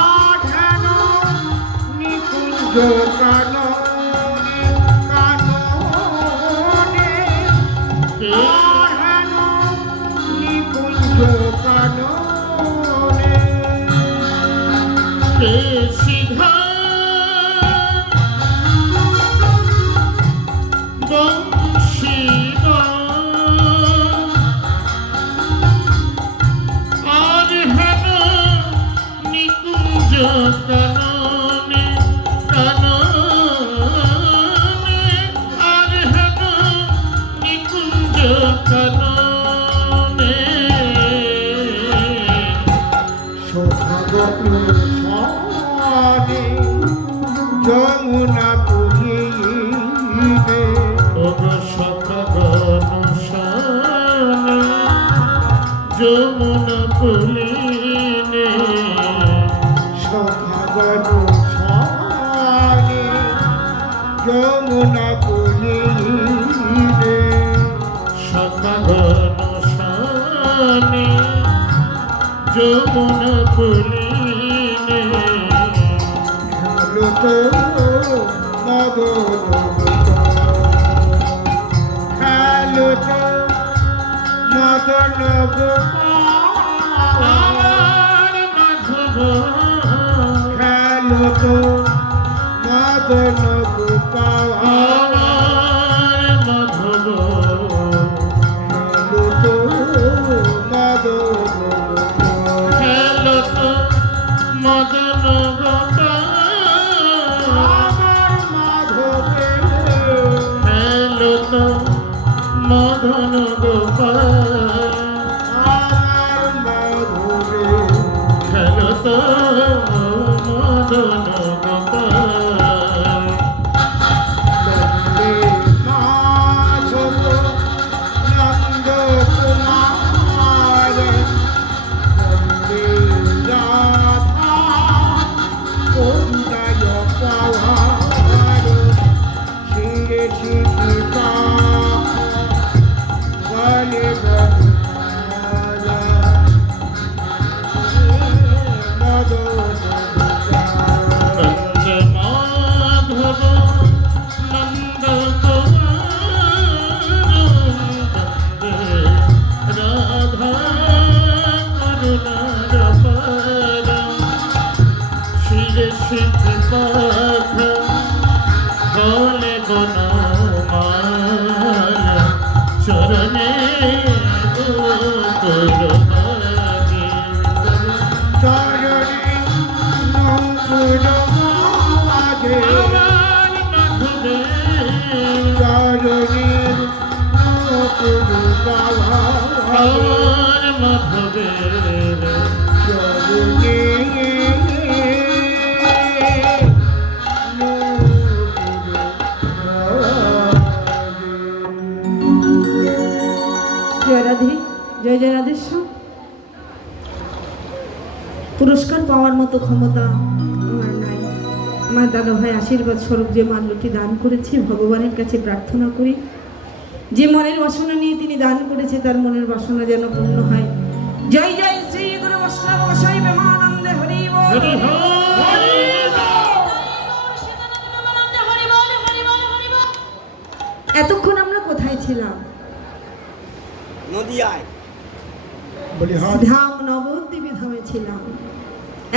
আধান নিকুঞ্জ কাননে কাননে যমুনা কুলিনে সখাগণ সনে যমুনা কুলিনে সখাগণ সনে যমুনা কুলিনে খেলো তো মদন খেলো তো মদন আমার মাধব খেলো তো মদন গোপাল আমার মাধব খেলো তো মদন গোপাল খেলো তো মদন গোপাল আমার মাধবে খেলো তো মদন গোপাল আমার মাধবে খেলো তো মদন গোপাল বন্দে মাধব নন্দ কুমার বন্দে রাধা করুণায় পাওয়ার শিরে শিরে বলে বন্দনা মদন বন্দে মাধব নন্দ কুমার বন্দে রাধা করুণার পার শিরে শিখে পাঠ বলে গণমালা চরণে করুণাগে চরণে নকুল মাঝে আমার মাধবে চরণে নকুল বাবা আমার মাধবে চরণে জয় রাধে, জয় জয় রাধেশ্বর। পুরস্কার পাওয়ার মতো ক্ষমতা আমার নাই। আমার দাদা ভাই আশীর্বাদ স্বরূপ যে মাল্যটি দান করেছি, ভগবানের কাছে প্রার্থনা করি যে মনের বাসনা নিয়ে তিনি দান করেছে তার মনের বাসনা যেন পূর্ণ হয়। জয় জয় শ্রী গুরু বৈষ্ণব গোসাই প্রেমানন্দে হরি বল। হরি হরি এতক্ষণ আমরা কোথায় ছিলাম? নদিয়ায় বলি হ্যাঁ ধাম নবদ্বীপে ধামে ছিলাম।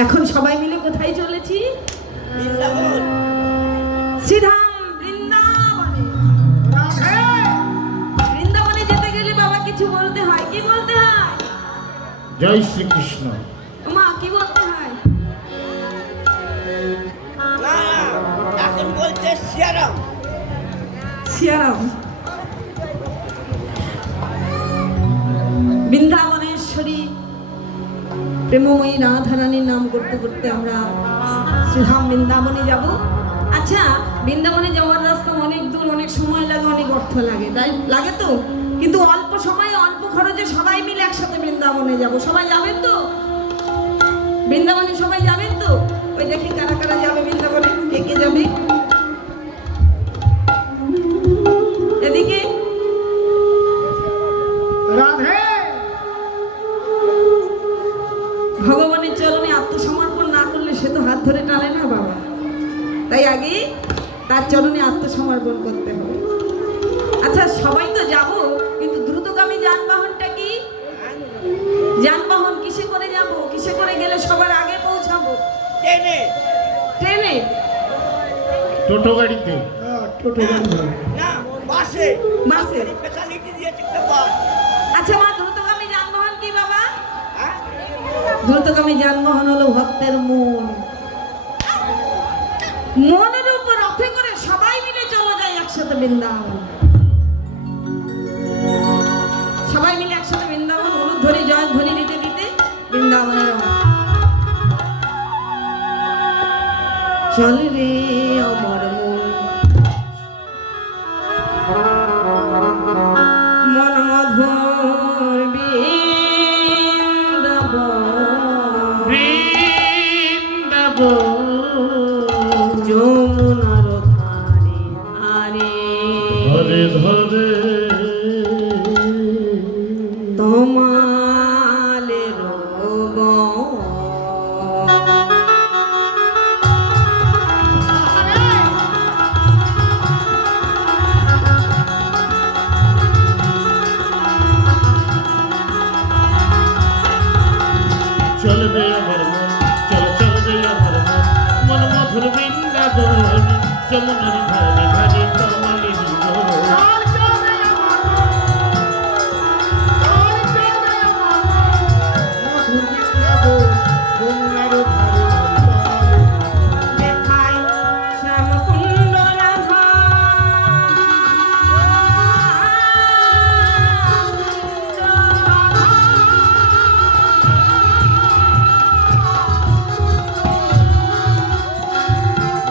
এখন সবাই মিলে কোথায় চলেছি? বৃন্দাবন শ্রীধাম বৃন্দাবনে। রাধে বৃন্দাবনে যেতে গেলে বাবা কিছু বলতে হয়। কি বলতে হয়? জয় শ্রীকৃষ্ণ। মা কি বলতে হয়? না এখন বলছে সিয়ারাম সিয়ারাম। বৃন্দাবনেশ্বরী প্রেমময়ী রাধারানীর নাম করতে করতে আমরা শ্রীধাম বৃন্দাবনে যাব। আচ্ছা, বৃন্দাবনে যাওয়ার রাস্তা অনেক দূর, অনেক সময় লাগে, অনেক অর্থ লাগে, তাই লাগে তো। কিন্তু অল্প সময়ে অল্প খরচে সবাই মিলে একসাথে বৃন্দাবনে যাব। সবাই যাবেন তো? বৃন্দাবনে সবাই যাবেন তো? ওই দেখি কারা কারা যাবে বৃন্দাবনে। কে কে যাবে? এদিকে রাধে ভগবানের চরণে আত্মসমর্পণ না করলে সে তো হাত ধরে টানে না বাবা। তাই আগে তার চরণে আত্মসমর্পণ করতে হবে। আচ্ছা, সবাই তো যাব, কিন্তু দ্রুতগামী যানবাহনটা কি? যানবাহন কিসে করে যাব? কিসে করে গেলে সবার আগে পৌঁছাবো? ট্রেনে ট্রেনে? টোটো গাড়িতে টোটো বন্ধ না বাসে বাসে? ফ্যাসিলিটি দিয়েছে একটা বাস আচ্ছা মা, দ্রুতগামী যানবাহন কি বাবা? হ্যাঁ দ্রুতগামী যানবাহন হলো ভক্তের মন। মনের উপর রথে করে সবাই মিলে চলে যায় একসাথে বৃন্দাবন। সবাই মিলে একসাথে বৃন্দাবন হলুদ ধরে জয় ধ্বনি দিতে দিতে বৃন্দাবনের চল রে অমর মন মন মধুর চলবে আমার মন চলবে আমার মন মন মধুর বৃন্দাবন যমুনার ধারে ধারে কমলে জীবন চল চলে আমার চল চলে আমার মধুর বৃন্দাবন যমুনার ধারে ধারে দেখায় শ্যামকুণ্ড রাধা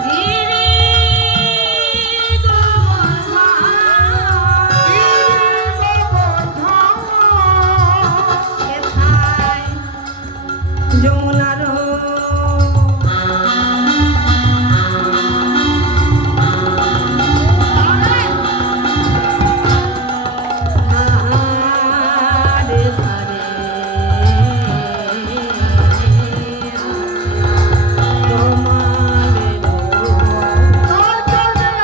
গিরি যমুনার ধারে ধারে তোমারে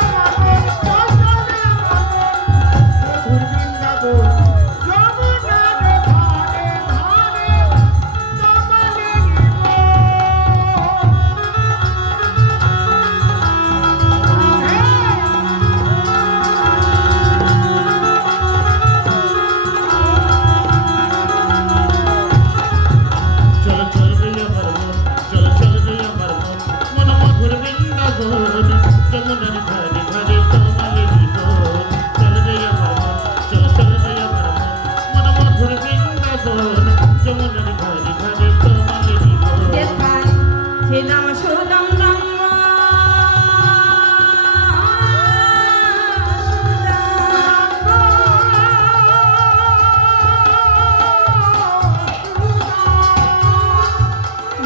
চল চলে আমার চল চলে আমার মধুর বৃন্দাবন যমুনার ধারে ধারে কমলে চলবে আমার মন চলবে আমার মন মধুর বৃন্দাবন যমুনার ধারে ধারে কমলে জীবন চলবে আমার মন চলবে আমার মন মধুর বৃন্দাবন যমুনার ধারে ধারে কমলে জীবন দেখায় ছিলাম সুদাম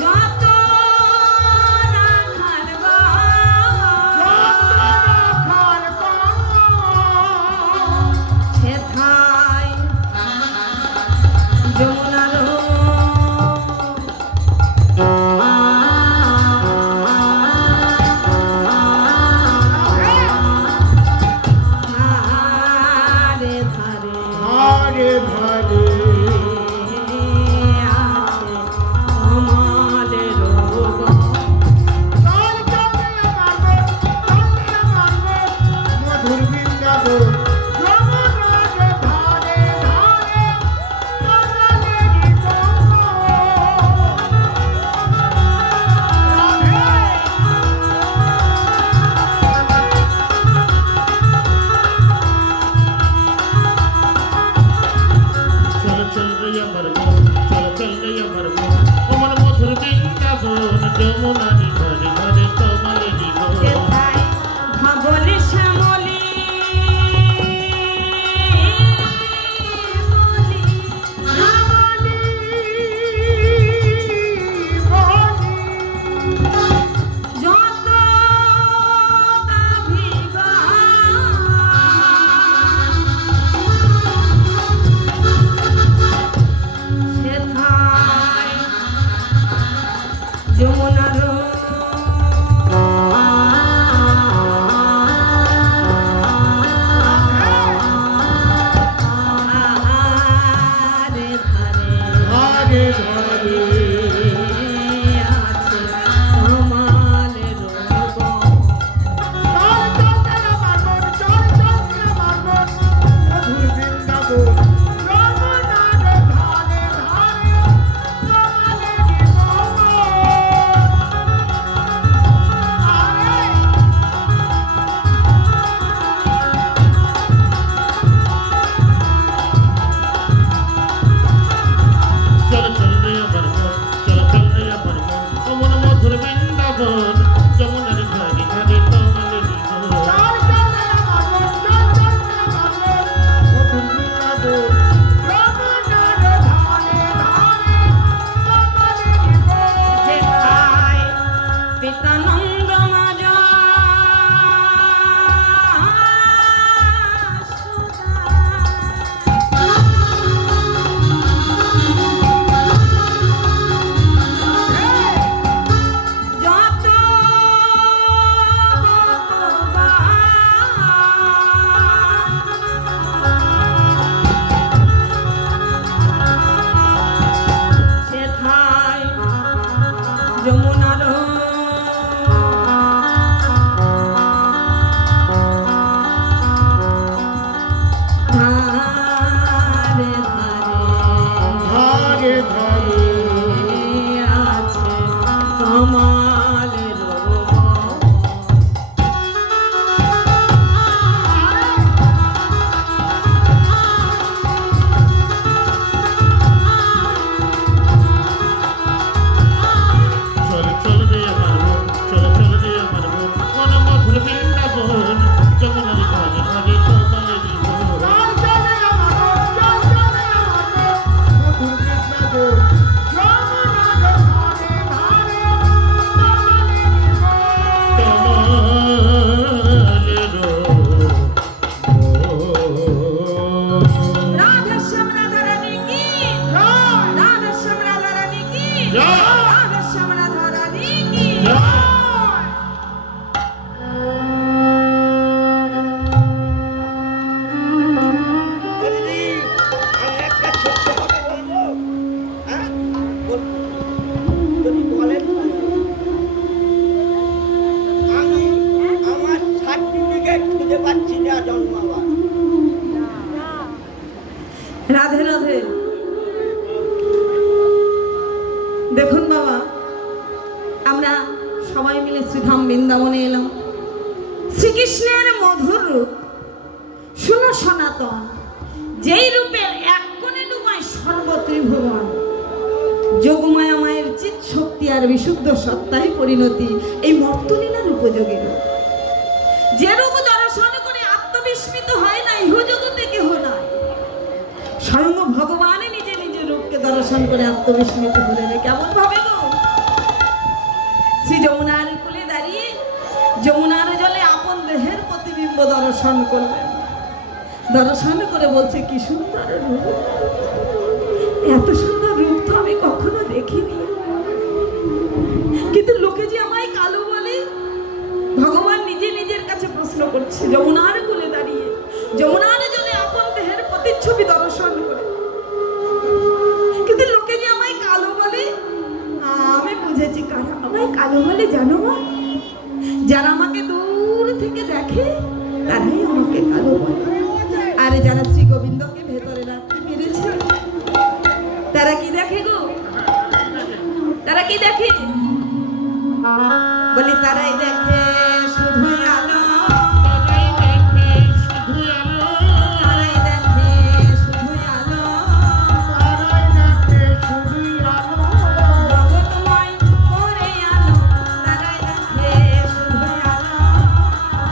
যত রাখার সেথায় যমুনার ধারে ধারে ধারে ধারে আছে আমাদের রোগ চল চলে আমার মধুর বৃন্দাবন যমুনার ধারে ধারে কমলে চলবে আমার মন চলবে আমার মন মধুর বৃন্দাবন যমুনার ধারে ধারে কমলে জীবন যেথায় ধবল শ্যামলি যত গাভীগা সেথায় যমুনার রাধে রাধে। দেখুন বাবা, আমরা সবাই মিলে শ্রীধাম বৃন্দাবনে এলাম। শ্রীকৃষ্ণের মধুর রূপ শুনো সনাতন, যেই রূপের এক কোণে ডুবায় সর্বত্রিভুবন। যোগমায়া মায়ের চিৎ শক্তি আর বিশুদ্ধ সত্তায় পরিণতি এই মর্তলীলার উপযোগী রূপ। যে রূপ দর্শন করে আত্মবিস্মিত হয় না ইহজগতে কেহ নয়। স্বয়ং ভগবান নিজে নিজের রূপকে দর্শন করে আত্মবিস্মিত হলেন। কেমন ভাবে গো? শ্রী যমুনার কূলে দাঁড়িয়ে যমুনার জলে আপন দেহের প্রতিবিম্ব দর্শন করলেন। দর্শন করে বলছে, কি সুন্দর রূপ, এত সুন্দর রূপ তো আমি কখনো দেখিনি। কিন্তু লোকে যে আমায় কালো বলে। ভগবান নিজে নিজের কাছে প্রশ্ন করছে যমুনার কূলে দাঁড়িয়ে, যমুনার জলে আপন দেহের প্রতিচ্ছবি দর্শন করে। কিন্তু লোকে যে আমায় কালো বলে, আমি বুঝেছি কারা আমায় কালো বলে জানো মা? যারা আমাকে দূর থেকে দেখে তারাই আমাকে কালো বলে। আর যারা শ্রী গোবিন্দকে ভেতরে রাখতে পেরেছে তারা কি দেখে গো? তারা কি দেখে? বলি তারাই দেখে শুধু আলো, তারাই দেখে শুধু আলো, তারাই দেখে শুধুই আলো। তারাই দেখে শুধুই আলো, জগৎময় করে আলো, তারাই দেখে শুধুই আলো।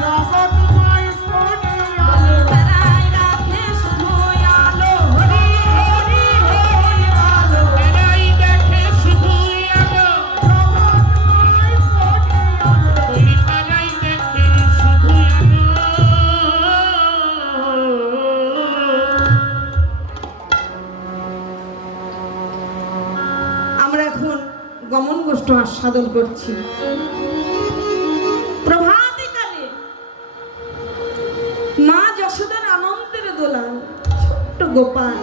জগৎময় করে আলো, তারাই দেখে শুধুই আলো। হরি হরি হরি আলো। তারাই দেখে শুধুই আলো, জগৎময় করে আলো। বলি তারাই দেখে শুধুই আলো। আমরা এখন গমন গোষ্ঠ আস্বাদন করছি। প্রভাতকালে মা যশোদার আনন্দের দোলান ছোট্ট গোপাল।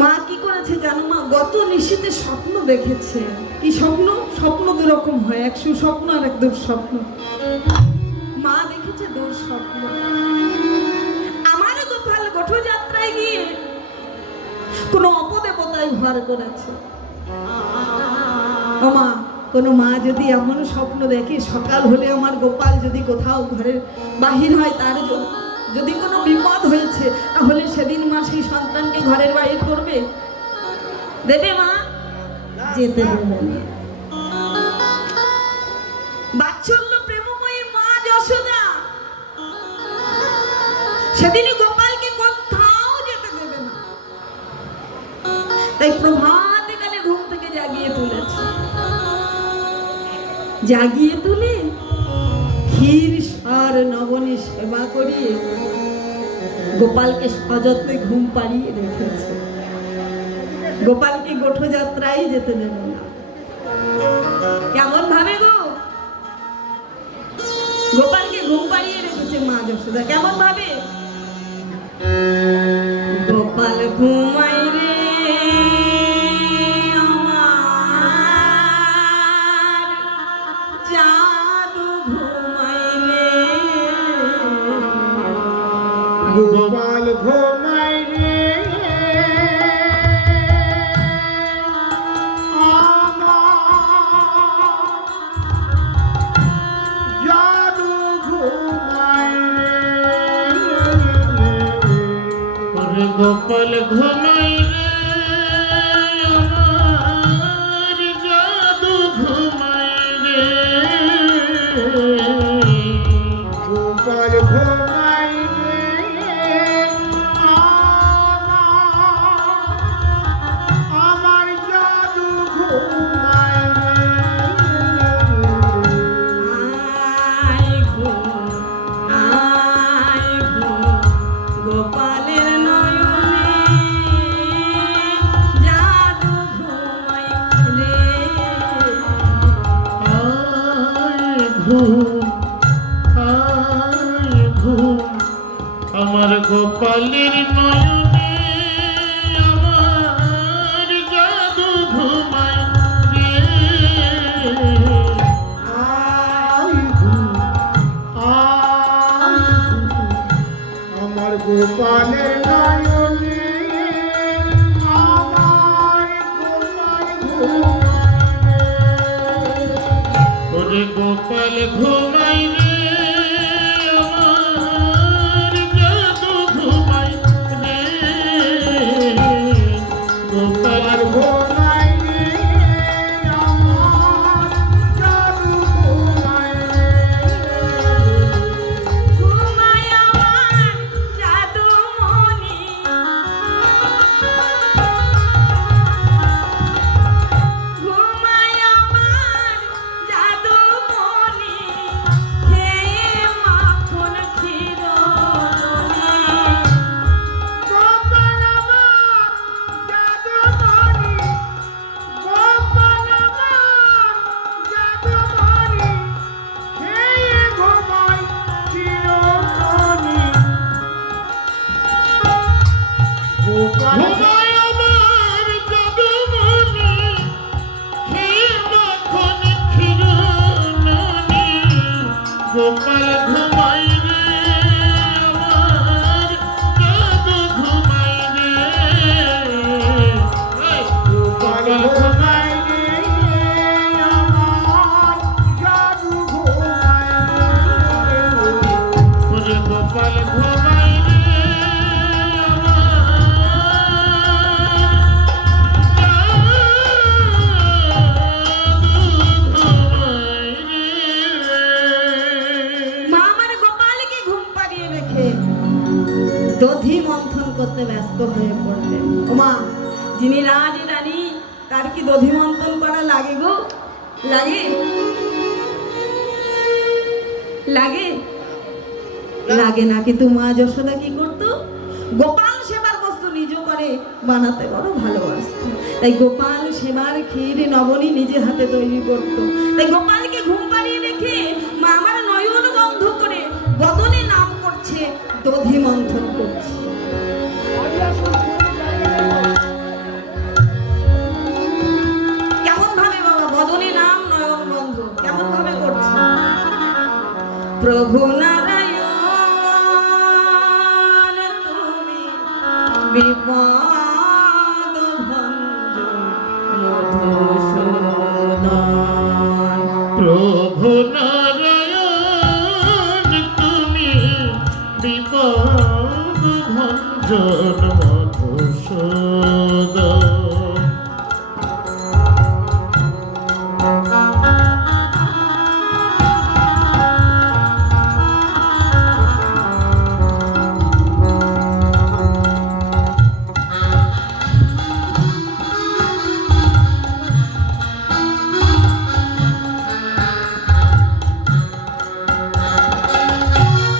মা কি করেছে জানো মা? গত নিশীতে স্বপ্ন দেখেছে। কি স্বপ্ন? স্বপ্ন দুরকম হয়, এক সুস্বপ্ন আর এক দুঃস্বপ্ন। মা দেখেছে দুঃস্বপ্ন। আমার গোপাল গোঠযাত্রায় গিয়ে কোন অপদেবতায় ভর করেছে। ও মা, কোন মা যদি এমন স্বপ্ন দেখে সকাল হলে আমার গোপাল যদি কোথাও ঘরের বাহির হয়, তার যদি কোনো বিপদ হয়েছে, তাহলে সেদিন মা সেই সন্তানকে ঘরের বাহির করবে? দেবে মা? যেতে দেবে না। বাৎসল্য প্রেমময়ী মা যশোদা সেদিনই গোপালকে কোথাও যেতে দেবে না। তাই প্রভাতকালে ঘুম থেকে জাগিয়ে তুলেছে। জাগিয়ে তুলে ক্ষীর সার নবনী সেবা করিয়ে গোপালকে সযত্নে ঘুম পাড়িয়ে রেখেছে। গোপালকে গোঠযাত্রায় যেতে দেবে না। কেমন ভাবে গো? গোপালকে ঘুম পাড়িয়ে রেখেছে মা যশোদা। কেমন ভাবে? গোপাল ঘুমাই রে আমার, জাদু ঘুমাই রে। গোপাল ঘুমাই রে আমার, জাদু ঘুমাই রে। ওরে গোপাল ঘুমাই রে আমার, জাদু ঘুমাই রে। গোপাল ঘুমাই রে আমার, জাদু ঘুমাই রে। আয় ঘুম, গোপালের নয়নে জাদু ঘুমাই রে। আয় ঘুম, আয় ঘুম, আমার গোপালের নয়নে আমার জাদু ঘুমাই রে। আয় ঘুম, আয় ঘুম, আমার গোপালের নয়নে আমার গোপাল ঘুমায় ওরে গোপাল ঘুমাই রে আমার জাদু ঘুমাই রে গোপাল আর ঘুমায় রে আমার জাদু ঘুমায় রে ঘুমায় আমার জাদু মনি ঘুমায় আমার জাদু মনি খেয়ে মাখন ক্ষীর গোপাল আমার জাদুমণি গোপাল আমার জাদুমণি খেয়ে ঘুমায় চিরক্ষণি গোপাল ঘুমায় আমার জাদুমণি হে মাখন ক্ষীর ননি গোপাল ঘুমাই রে আমার জাদু ঘুমাই রে গোপাল ঘুমায় রে আমার জাদু ঘুমায় রে ওরে গোপাল ঘুমাই রে মা আমার গোপালকে ঘুম পাড়িয়ে রেখে দধি মন্থন করতে ব্যস্ত হয়ে পড়লেন। ও মা, যিনি রাজ রানী তার কি দধি মন্থন করা লাগে গো? লাগে লাগে লাগে না, কিন্তু মা যশোদা কি করতো? গোপাল সেবার বস্তু নিজ করে বানাতে বড় ভালোবাসতো। তাই গোপাল সেবার ক্ষীর নবনী নিজে হাতে তৈরি করতো। তাই গোপালকে ঘুম পাড়িয়ে রেখে মা আমার নয়ন বন্ধ করে বদনে নাম করছে, দধি মন্থন করছে। কেমন ভাবে বাবা বদনে নাম নয়ন বন্ধ কেমন ভাবে করছে? প্রভু নারায়ণ তুমি বিপদ ভঞ্জন মধুসূদন। প্রভু নারায়ণ তুমি বিপদ ভঞ্জন মধুসূদন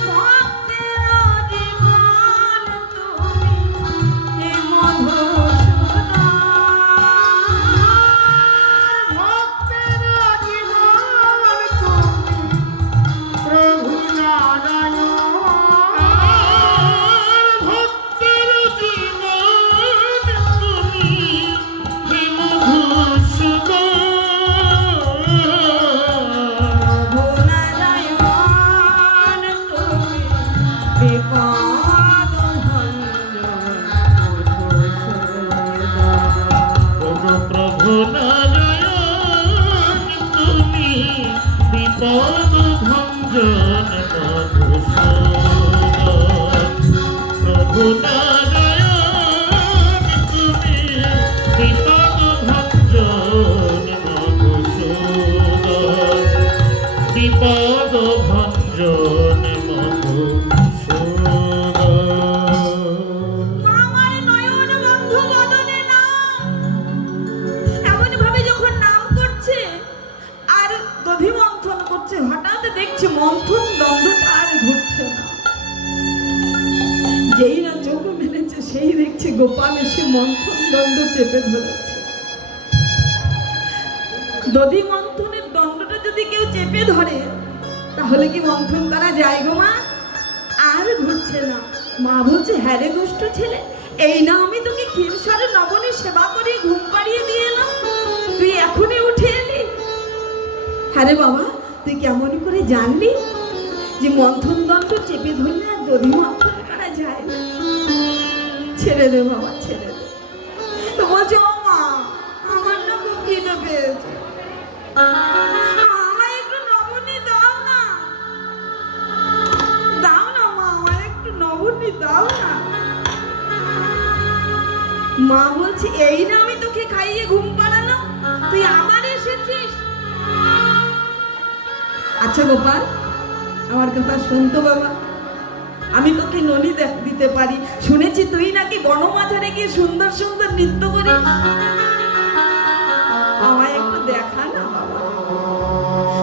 ভক্তের জীবন তুমি হে মধুসূদন। ভক্তের জীবন তুমি প্রভু নারায়ণ ভক্তের জীবন তুমি হে মধুসূদন প্রভু নারায়ণ তুমি বিপদ ভঞ্জন মধুসূদন। ওগো প্রভু নারায়ণ তুমি বিপদ ভঞ্জন মধুসূদন প্রভু নারায়ণ তুমি বিপদ ভঞ্জন মধুসূদন বিপদ ভঞ্জন মধুসূদন আমার নয়ন বন্ধু বদনে নাম এমন ভাবে যখন নাম করছে আর দধি মন্থন করছে, হঠাৎ দেখছে মন্থন দণ্ডটা আর ঘুরছে না। যেই না চোখ মেলেছে সেই দেখছে গোপাল এসে মন্থন দণ্ড চেপে ধরেছে। দধি মন্থনের দণ্ডটা যদি কেউ চেপে ধরে তাহলে কি মন্থন করা যায় গো মা? আর ঘুরছে না। মা বলছে, হ্যাঁ রে দুষ্ট ছেলে, এই না আমি তোকে ক্ষীরসারে নবনীর সেবা করে ঘুম পাড়িয়ে দিয়ে এলাম, তুই এখনই উঠে এলি? হ্যাঁ রে বাবা, তুই কেমন করে জানলি যে মন্থন দণ্ড চেপে ধরলে আর দধি মন্থন করা চায় না। ছেড়ে দে বাবা, ছেড়ে দে। তো বলছে ও মা, আমার না খুব খিদে পেয়েছে, আমায় একটু নবনী দাও না, দাও না মা, আমায় একটু নবনী দাও না। মা বলছে এই না আমি তোকে খাইয়ে ঘুম পাড়ানো, তুই আবার এসেছিস। আচ্ছা গোপাল, আমার কথা শুনতো বাবা, আমি তোকে ননি দিতে পারি, শুনেছি তুই নাকি বনমাঝারে গিয়ে সুন্দর সুন্দর নৃত্য করিস, আমায় একটু দেখা না বাবা।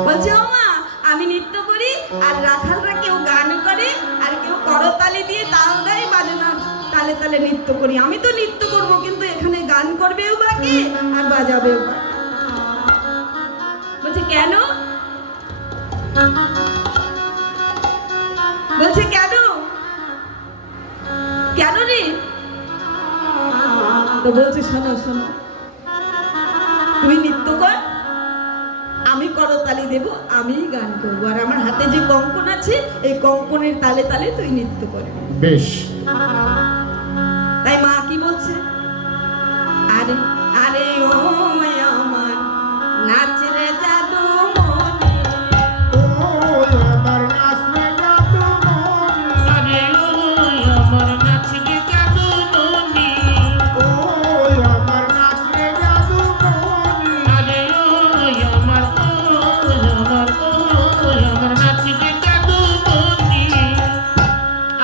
বলছে ও মা, আমি নৃত্য করি আর রাখালরা কেউ গান করে আর কেউ করতালি দিয়ে তাল দেয়, বাজনা তালে তালে নৃত্য করি। আমি তো নৃত্য করব, কিন্তু এখানে গান করবেও বাকি আর বাজাবেও বাকি। বলছে কেন? বলছে কেন, কেন রে? তো বলছে শোনো শোনো, তুই নৃত্য কর, আমি করতালি দেব, আমি গান করবো, আর আমার হাতে যে কঙ্কন আছে এই কঙ্কনের তালে তালে তুই নৃত্য করবি। বেশ। তাই মা কি বলছে, আরে আরে ও আমার নাচ রে জাদু মনে, ওই আমার নাচ রে জাদু মনি, আরে ওই আমার নাচলে জাদু মনি, ওই আমার নাচ রে জাদু মনি, আরে ওই আমার নাচলে জাদু মনি।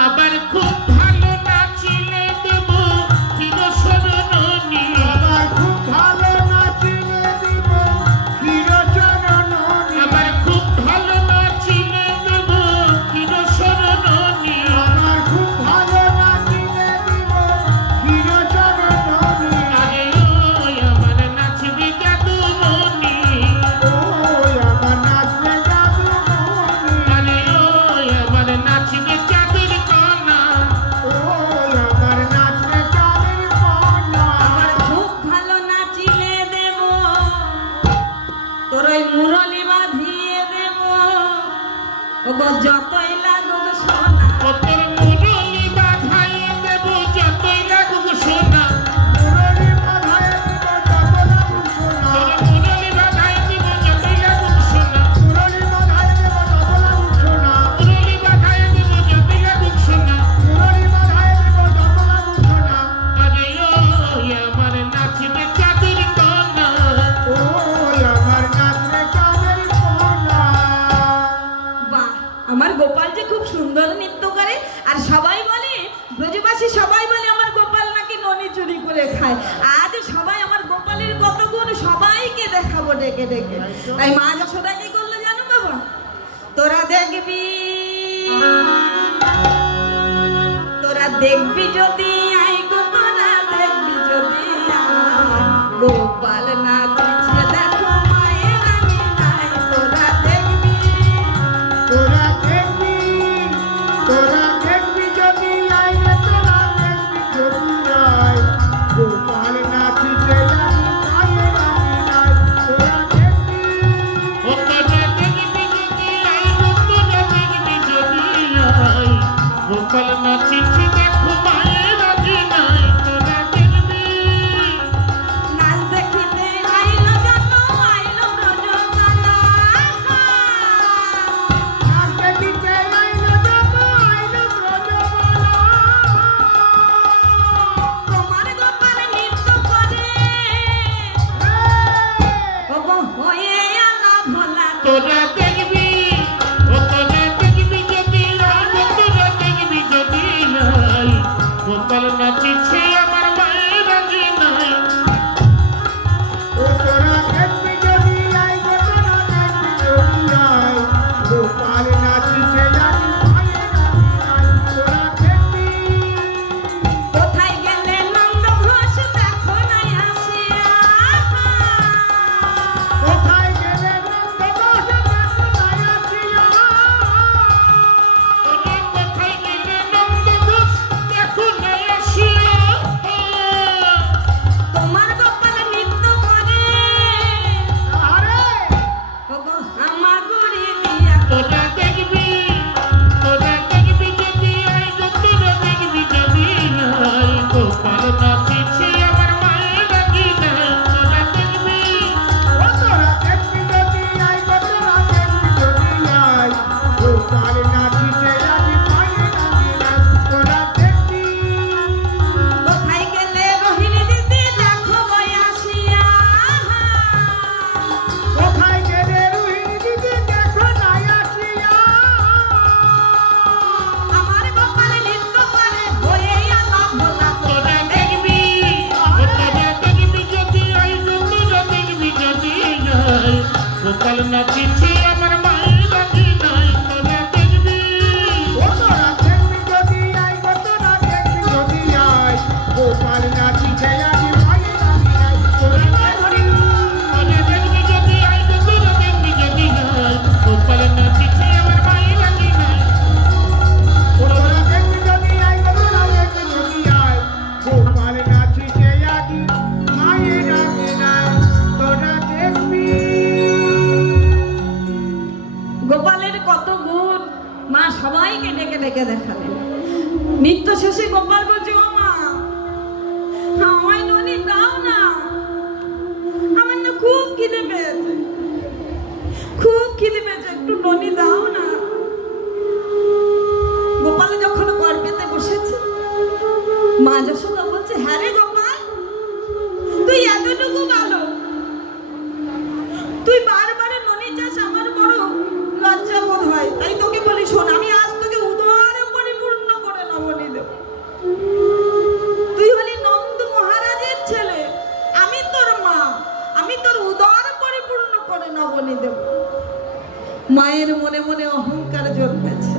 আবার খুব ভালো নাচিলে দেব চির শরণনি, আমার খুব ভালো নাচিলে দিব চিরচরণনি, আবার খুব ভালো নাচিলে দেব চির শরণনি। আমার খুব ভালো নাচিলে দিব চিরচরণনি, আরে ওই আমার নাচলে জাদু মনি, ওই আমার নাচ রে জাদু মনি, আরে ওই আমার নাচলে চাঁদের কণা, ওই আমার নাচ রে চাঁদের কণা, আমার খুব ভালো নাচিলে দেব, তোর ওই মুরলি বাঁধিয়ে দেব, ও গো যতই লাগুক সোনা, তোর মুরলি বাঁধাইয়ে দেব যতই লাগুক সোনা, মুরলি বাঁধায় দিব যত লাগুক সোনা, তোর মুরলি বাঁধাইয়ে দেব যতই লাগুক সোনা, মুরলি বাঁধায় দিব যত লাগুক সোনা, মুরলি বাঁধাইয়ে দেব যতই লাগুক সোনা। মুরলি বাঁধায় দিব যত লাগুক সোনা, আরে ওই আমার নাচবে চাঁদের কণা, ওই আমার নাচ রে চাঁদের কণা। বাহ, আমার গোপাল যে খুব সুন্দর নৃত্য করে, আর সবাই বলে, ব্রজবাসী সবাই বলে আমার গোপাল নাকি ননি চুরি করে খায়। আজ সবাই আমার গোপালের কত গুণ সবাইকে দেখাবো ডেকে ডেকে। তাই মা যশোদা কি করলো জানো বাবা, তোরা দেখবি, তোরা দেখবি যদি আই গো, তোরা দেখবি যদি আই, গোপাল নাচিছে দেখো মায়ের রানী নাই, তোরা দেখবি, তোরা দেখবি, তোরা দেখবি যদি আই রে, তোরা দেখবি যদি আই, গোপাল নাচিতে আমি মায়ের আমি নাই, তোরা দেখবি, ও তোরা দেখবি যদি আই গো, তোরা দেখবি যদি আই, গোপাল নাচিছে দেখো মায়ের রাজি নাই, তোরা দেখবি, নাচ দেখিতে নাচিছে আমার মায়ের রাজি নাই তোরা দেখবি ও তোরা দেখবি যদি আই গো তোরা দেখবি যদি আই গোপাল নাচিছে আজি মায়ের রাজি নাই তোরা দেখবি তোরা দেখবি যদি আই তো তোরা দেখবি যদি নাই গোপাল নাচিছে আমার মায়ের রাজি নাই তোরা দেখবি যদি আই গো তোরা দেখবি যদি আই গোপাল নাচিছে আজি মায়ের রাজি নাই তোরা দেখবি গোপালের কত গুণ মা সবাইকে ডেকে ডেকে দেখালেন। নিত্য শেষে গোপাল বলছে, ও মা আমায় ননি দাও না, আমার না খুব খিদে পেয়েছে, খুব খিদে পেয়েছে, একটু ননি দাও না। গোপাল যখন কর পেতে বসেছে, মা যশোদা বলছে, হ্যাঁ রে গোপাল, তুই এতটুকু ভালো, তুই বারবার ননি চাস, আমার বড় লজ্জা বোধ হয়, তাই তোকে বলি শোন, আমি আজ তোকে উদার পরিপূর্ণ করে নবনী দেব। তুই হলি নন্দ মহারাজের ছেলে, আমি তোর মা, আমি তোর উদার পরিপূর্ণ করে নবনী দেব। মায়ের মনে মনে অহংকার জন্মেছে,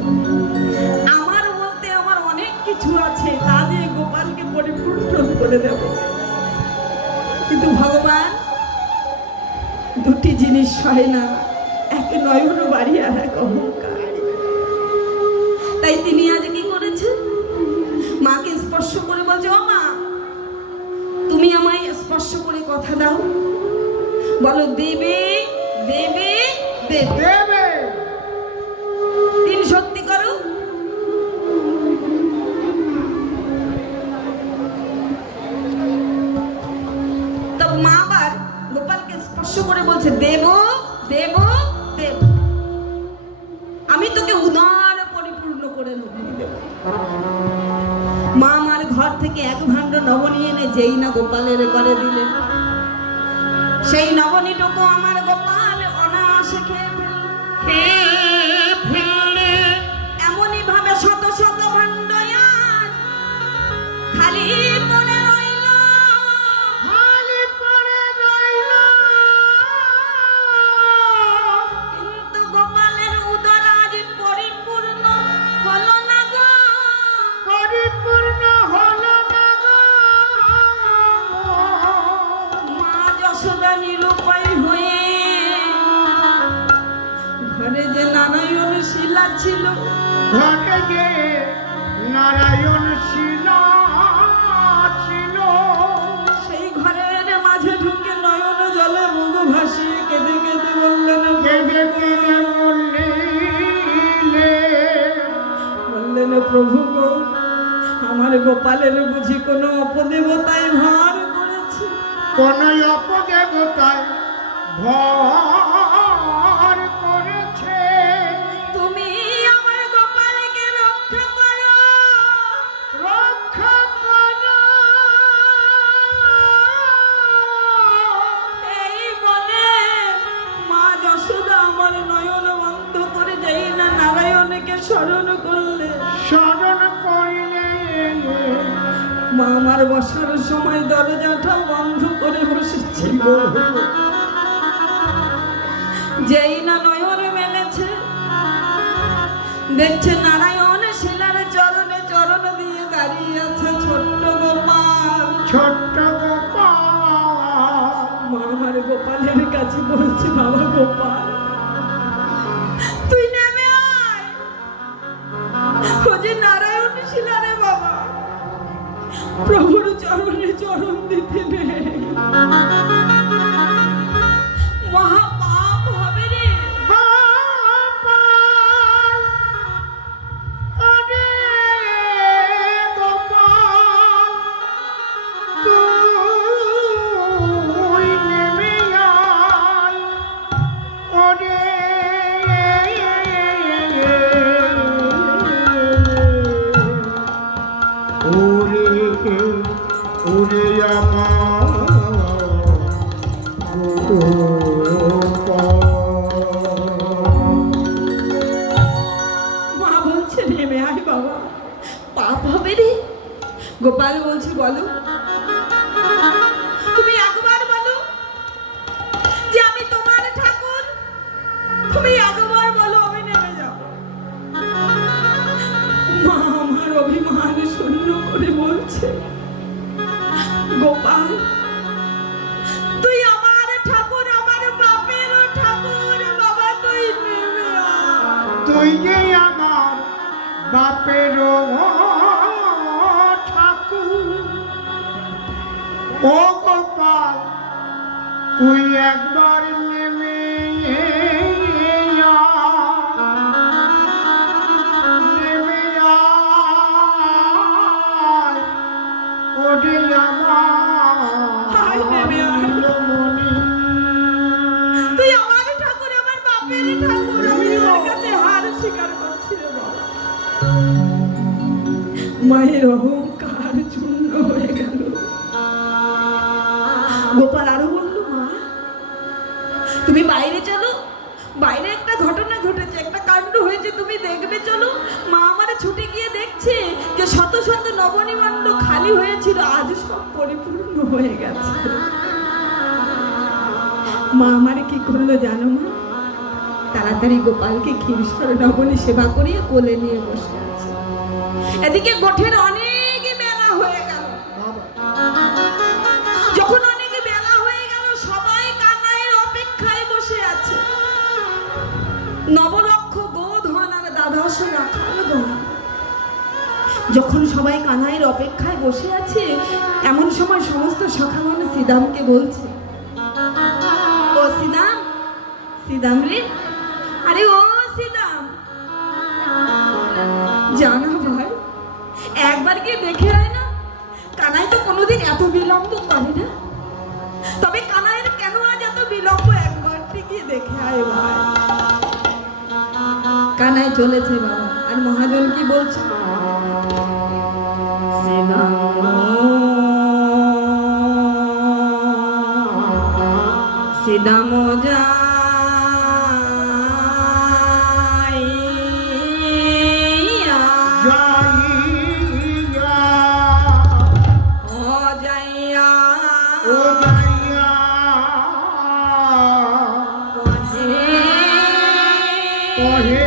আমার মধ্যে আমার অনেক কিছু আছে, তা দিয়ে গোপালকে পরিপূর্ণ করে দেব। কিন্তু ভগবান দুটি জিনিস সয় না, এক নয়ন বাড়ি আর এক অহংকার। তাই তিনি আজ কি করেছেন, মাকে স্পর্শ করে বলছে, ও মা তুমি আমায় স্পর্শ করে কথা দাও, বলো দেবে দেবে দেবে, দেবে তিন সত্যি করো। তব মা আবার গোপালকে স্পর্শ করে বলছে, দেব দেব দেব, আমি তোকে উদার পরিপূর্ণ করে নবনী দেব। মা আমার ঘর থেকে এক ভাণ্ড নবনী এনে যেই না গোপালের করে দিলেন, সেই নবনীটুকু আমার গোপাল অনায়াসে খেয়ে ফেলল। ফেললে এমনই ভাবে শত শত ভাণ্ড আর খালি মনে রইল, খালি পড়ে রইল কিন্তু গোপালের উদর আজ পরিপূর্ণ হলো না গো। পরিপূর্ণ হলো না গো। মা যশোদা নিরুপায় হয়ে ঘরে যে নারায়ণ শিলা ছিল, ঘটে যে নারায়ণ শিলা ছিল, সেই ঘরের মাঝে ঢুকে নয়ন জলে মুখ ভাসিয়ে কেঁদে কেঁদে বললেন, কেঁদে কেঁদে বললেন প্রভু গো, আমার গোপালের বুঝি কোনো অপদেবতায় ভার করেছে। কোন অপদেবতায় ভর করেছে, তুমি আমার গোপালকে রক্ষা করো, রক্ষা করো। এই বলে মা যশোদা আমার নয়ন বন্ধ করে যাই না নারায়ণকে স্মরণ করলে। স্মরণ করিলে মা আমার বসার সময় দরজাটা বন্ধ করে বসেছে, যেই না নয়ন মেলেছে, দেখছে নারায়ণ শিলার চরণে চরণ দিয়ে দাঁড়িয়ে আছে ছোট্ট গোপাল। ছোট্ট গোপাল, মা আমার গোপালের কাছে বলছে, বাবা গোপাল তুই নেমে আয়, ও যে নারায়ণ শিলারে বাবা, প্রভুর চরণে চরণ দিতে নেই, মহা পাপ হবে রে। গোপাল, ওরে গোপাল, তুই নেমে আয়, ওরে ওরে ওরে আমার গোপাল। মা বলছে নেমে আয় বাবা, পাপ হবে রে। গোপাল বলছে, বলো তুমি একবার বলো যে আমি তোমার ঠাকুর, ও গোপাল তুই একবার নেমে নেমে ওরে হায় নেমে আয়। মনি তুই আমার ঠাকুর, আমার বাপের ঠাকুর, আমি তোর কাছে হার স্বীকার করছি রে বাবা। মায়ের অহংকার চূর্ণ হয়ে গেল। গোপাল আরো বলল, মা তুমি বাইরে চলো, বাইরে একটা ঘটনা ঘটেছে, একটা কাণ্ড হয়েছে, তুমি দেখবে চলো। মা আমার ছুটে গিয়ে দেখছে যে শত শত নবনিমণ্ড খালি হয়েছিল, আজ সব পরিপূর্ণ হয়ে গেছে। মা আমারে কি করলো জানো মা? তাড়াতাড়ি গোপালকে ক্ষীরসর নবনী সেবা করিয়ে কোলে নিয়ে বসে আছে। এদিকে গোঠের অনেক বেলা হয়ে গেল। যখন অনেক বেলা হয়ে গেল, সবাই কানাইয়ের অপেক্ষায় বসে আছে। নবলক্ষ গোধন আর দ্বাদশ রাখালগণ যখন সবাই কানাইয়ের অপেক্ষায় বসে আছে, এমন সময় সমস্ত সখাগণ শ্রীদামকে বলছে, ও শ্রীদাম, শ্রীদাম রে, আরে ও শ্রীদাম, জানা ভাই, একবার গিয়ে দেখে আয় না। কানাই তো কোনোদিন এত বিলম্ব করে না, তবে কানাইয়ের কেন আজ এত বিলম্ব, একবার গিয়ে দেখে আয় ভাই। কানাই চলেছে বাবা, আর মহাজন কি বলছে, শ্রীদাম যাইয়া যাইয়া ও যাইয়া ও যাইয়া কহে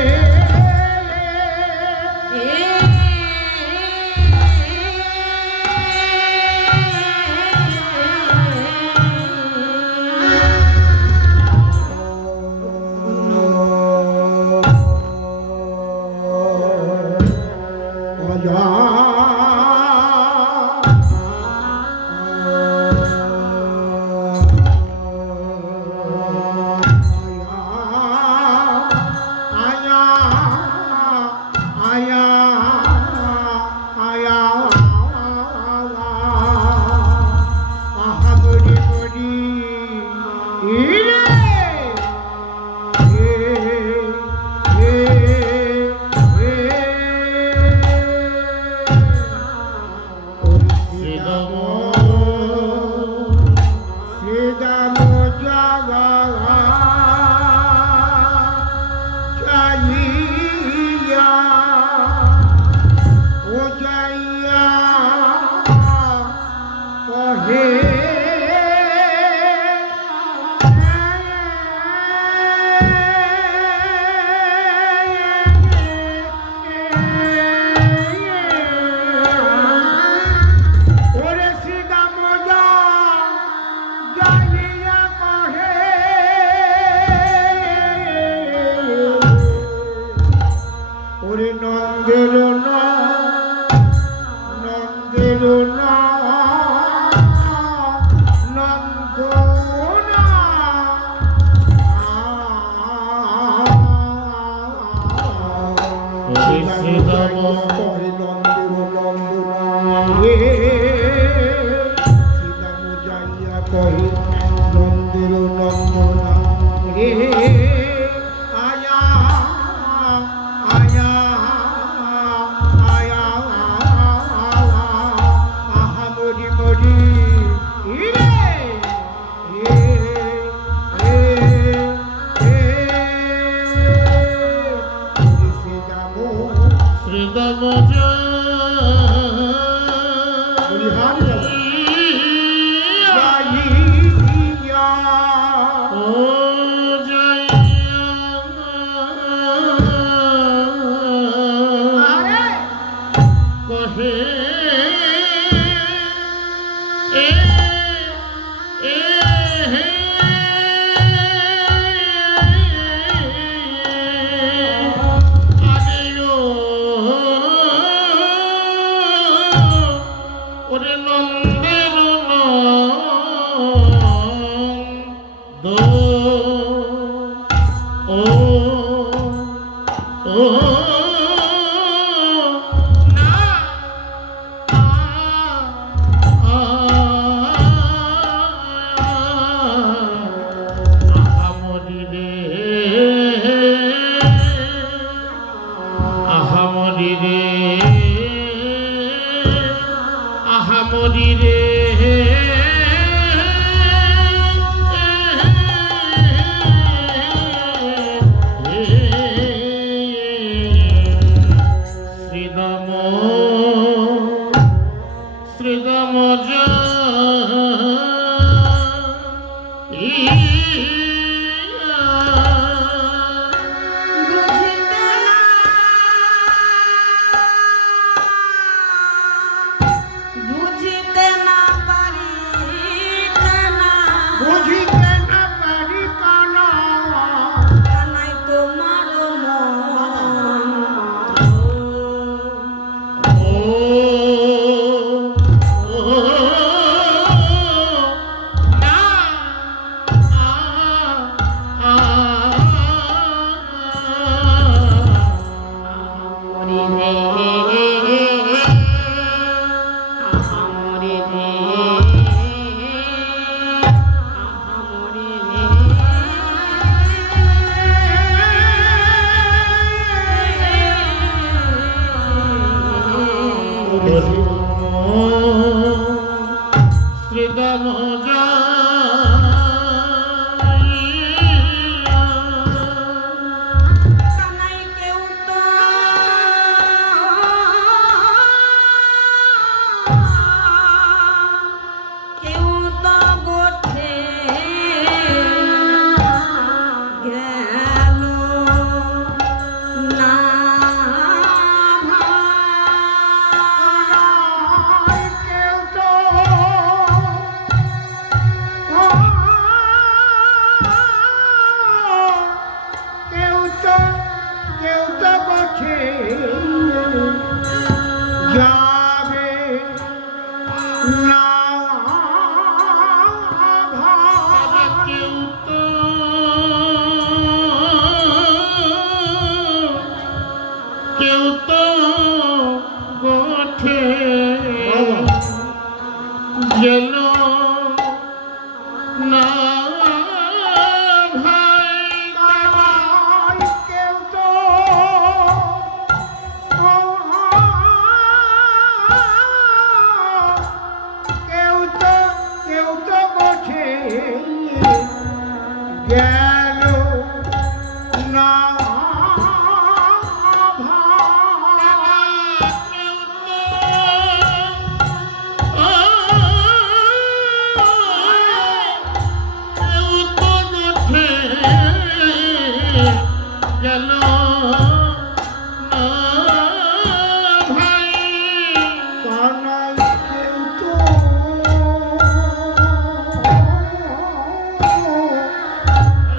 নন্দের নন্দনা রে আয়া আয়া আয়া আহা মরি মরি রে শ্রীদাম ওরে নন্দের মরি রে শ্রীরাম শ্রীরাম বুঝিতে না পারিতে না বুঝিতে না পারি কানা কানাই তোমার মন ও না মরি রে মরি রে মরি রে শ্রীরাম কানাই কেউ তো কেউ তো গোঠে গেল না ভাই কেউ তো কেউ তো বসে যাবে না ভাই। কেউ তো কেউ তো গোঠে গেল না ভাই ভাই, কেউ তো কেউ তো বসে গেল না ভাই। গেল ভাই কানাই কেউ তো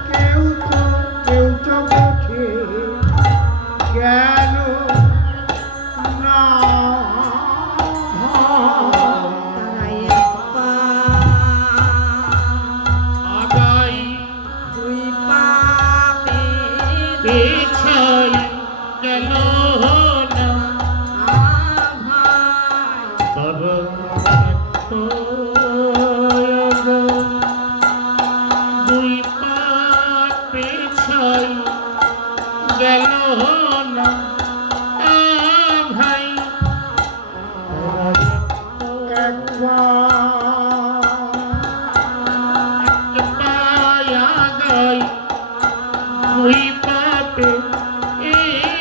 কেউ তো বসে গেল না তারাই এক পা আগাই দুই পা পেছাই গেল না ভাই তর দুই পা পেছাই গেল না ভাই পায়া গাই দুই পাপে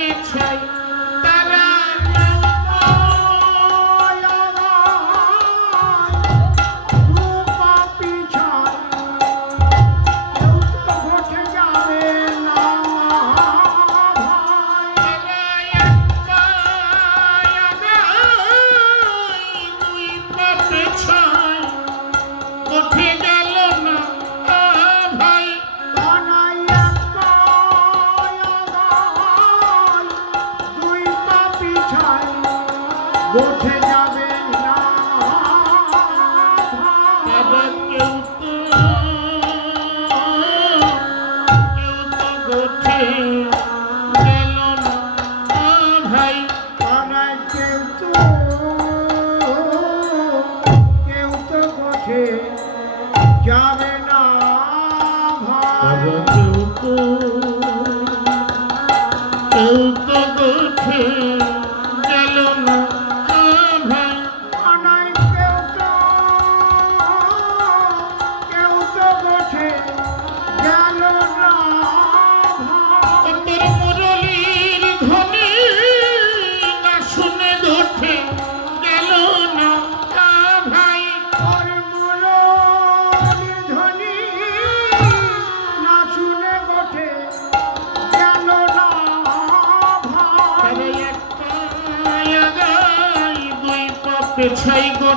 ইচ্ছাই তারা উঠে গেল না ভাই উঠে যাবে না বাবা কেউ তো গোঠে গেল না ভাই পাড়ায় কেউ তো গোঠে যাবে না ভাই। বাবা কেউ তো গোঠে গেল না ভাই পাড়ায় কেউ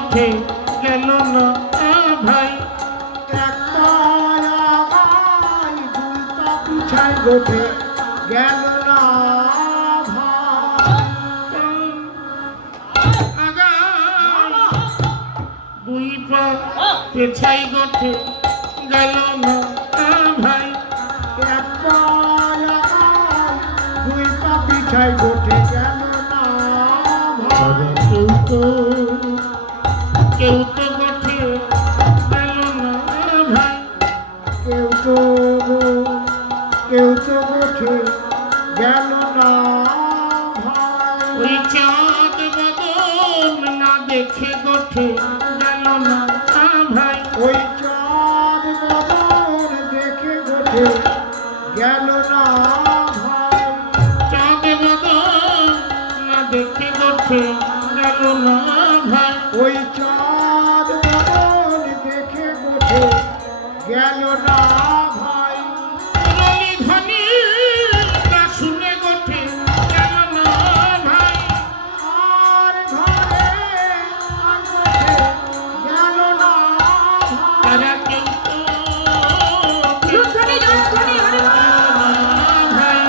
গোঠে গেল না ভাই এক পায়া গাই দুই পা পিছায় গোঠে গেল না ভাই। আগা দুই পা পেছাই গোঠে গেল না ভাই এক পায়া গাই দুই পা পিছায় গোঠে গেল না ভাই। কেউ তো গোঠে গেল না ভাই কেউ তো গোঠে গেল না ভাই। ওই চাঁদ বদন না দেখে গোঠে গেল না ভাই ওই চাঁদ বদন দেখে গোঠে গেল না ভাই। চাঁদ বদন না দেখে গোঠে গেল না ভাই ওই চাঁদ বদন দেখে গোঠে গেল না ভাই। রলি ধ্বনি না শুনে গোঠে গেল না ভাই আর ঘরে আর গোঠে গেল না ভাই। তারা কেউ তো রূপধ্বনি, জয়ধ্বনি, হরিবল। ভাই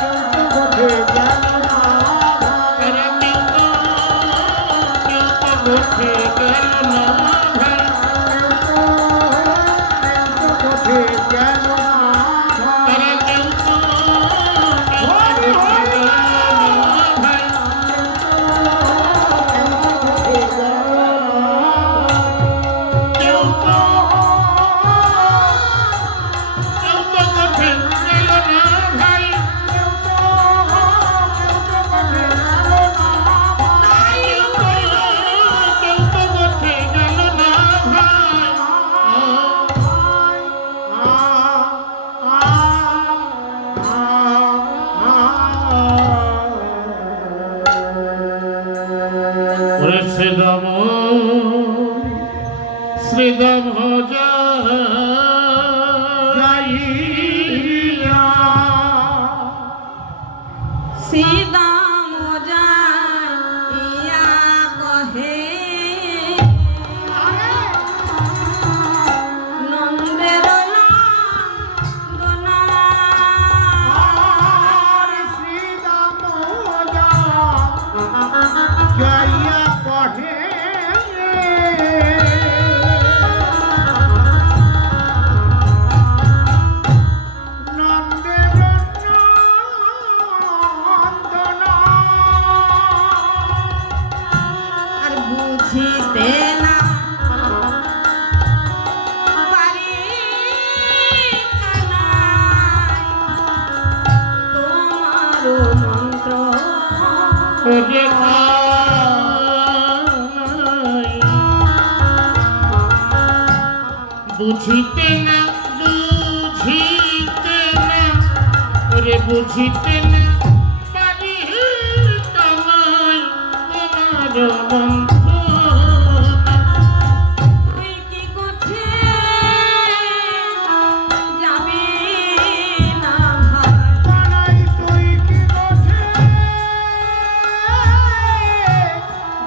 কেউ তো গোঠে গেল না ভাই। তারা কেউ তো গোঠে গেল না ভাই গোঠে গেল না ভাই। তারা কেউ তো গোঠে গেল না ভাই গোঠে গেল না কেউ তো গোঠে গেল না ভাই কেউ তো গোঠে গেল না ভাই ওরে শ্রীরাম শ্রীরাম যাইয়া শ্রীদাম যাইয়া কহে নন্দের নন্দনা জয়া কহে নন্দের নন্দনা আর বুঝিতে না পারি কানাই তোমার মন্ত্র ওরে কানাই বুঝিতে না ওরে বুঝিতে না পারি কানাই তোমার মন্ত্র তুই কি কোঠে যাবি না ভাই কানাই তুই কি গোঠে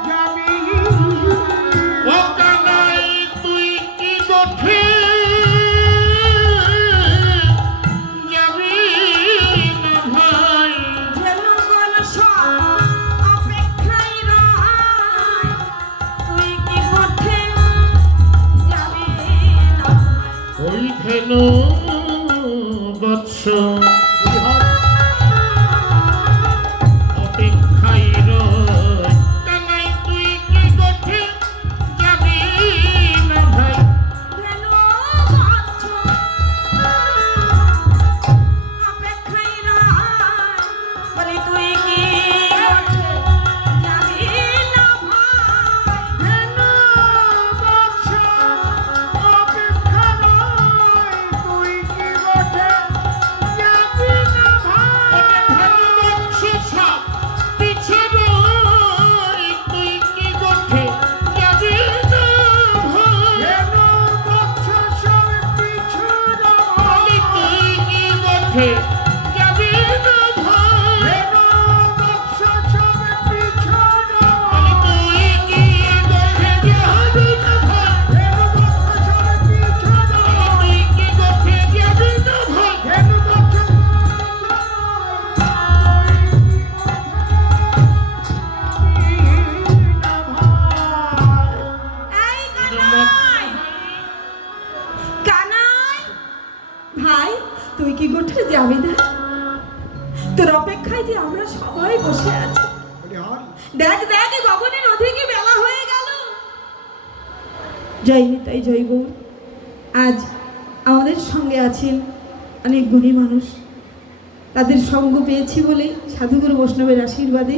যাবি ও কানাই তুই কি গোঠে যাবি না ভাই ধেনুগণ সব অপেক্ষায় রয় তুই কি কোঠে যাবি না ওই ধেনু বৎস অপেক্ষায় রয় কানাই তুই কি গোঠে যাবি না ভাই ধেনু বাচ্চ অপেক্ষায় রয় বলি তুই কি কোঠে যাবি না ভাই তুই কি গোঠে যাবি জয় নিতাই, জয় গৌর। আজ আমাদের সঙ্গে আছেন অনেক গুণী মানুষ। তাদের সঙ্গ পেয়েছি বলে সাধুগুরু বৈষ্ণবের আশীর্বাদে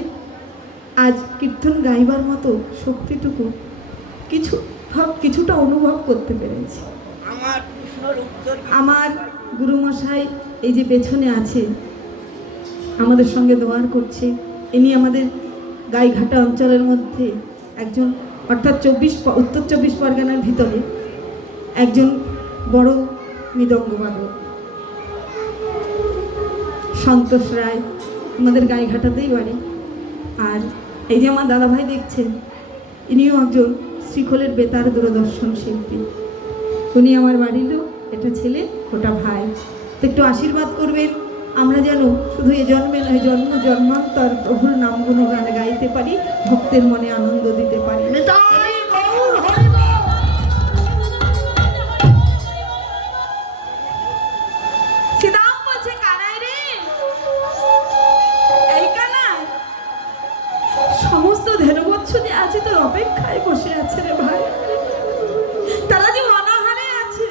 আজ কীর্তন গাইবার মতো শক্তিটুকু কিছুটা অনুভব করতে পেরেছি। আমার প্রশ্নের উত্তর কি? আমার গুরুমশাই এই যে পেছনে আছে, আমাদের সঙ্গে দোয়ার করছে। ইনি আমাদের গাইঘাটা অঞ্চলের মধ্যে একজন, অর্থাৎ উত্তর 24 পরগনার ভিতরে একজন বড় মৃদঙ্গবাদক সন্তোষ রায়, আমাদের গাইঘাটাতেই বাড়ি। আর এই যে আমার দাদাভাই দেখছেন, ইনিও একজন শ্রীখোলের বেতার দূরদর্শন শিল্পী। উনি আমার বাড়ির লোক, এটা ছেলে, ওটা ভাই। তো একটু আশীর্বাদ করবেন, আমরা যেন শুধু এ জন্মে নয়, জন্ম জন্মান্তর প্রভুর নাম গুণগান গাইতে পারি, ভক্তের মনে আনন্দ দিতে পারি। নিতাই গৌর হরি বল। সিদাম বলছে, কানাই রে, এই কানাই, সমস্ত ধেনুবৎসদে আছে তোর অপেক্ষায় বসে আছে রে ভাই। তারা যে অনাহারে আছে,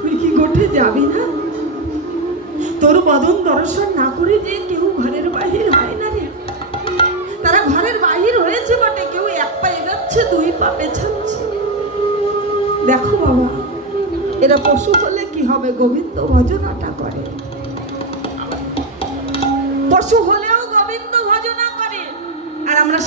তুই কি গোটে যাবি না? তোর বদন দর্শন না করে যে কেউ ঘরের বাহির হয় না রে। তারা ঘরের বাহির হয়েছে বটে, কেউ এক পা এগাচ্ছে, দুই পা পেছাচ্ছে। দেখো বাবা, এরা পশু হলে কি হবে, গোবিন্দ ভজনাটা করে। পশু হলেও গোবিন্দ ভজনা করে, আর আমরা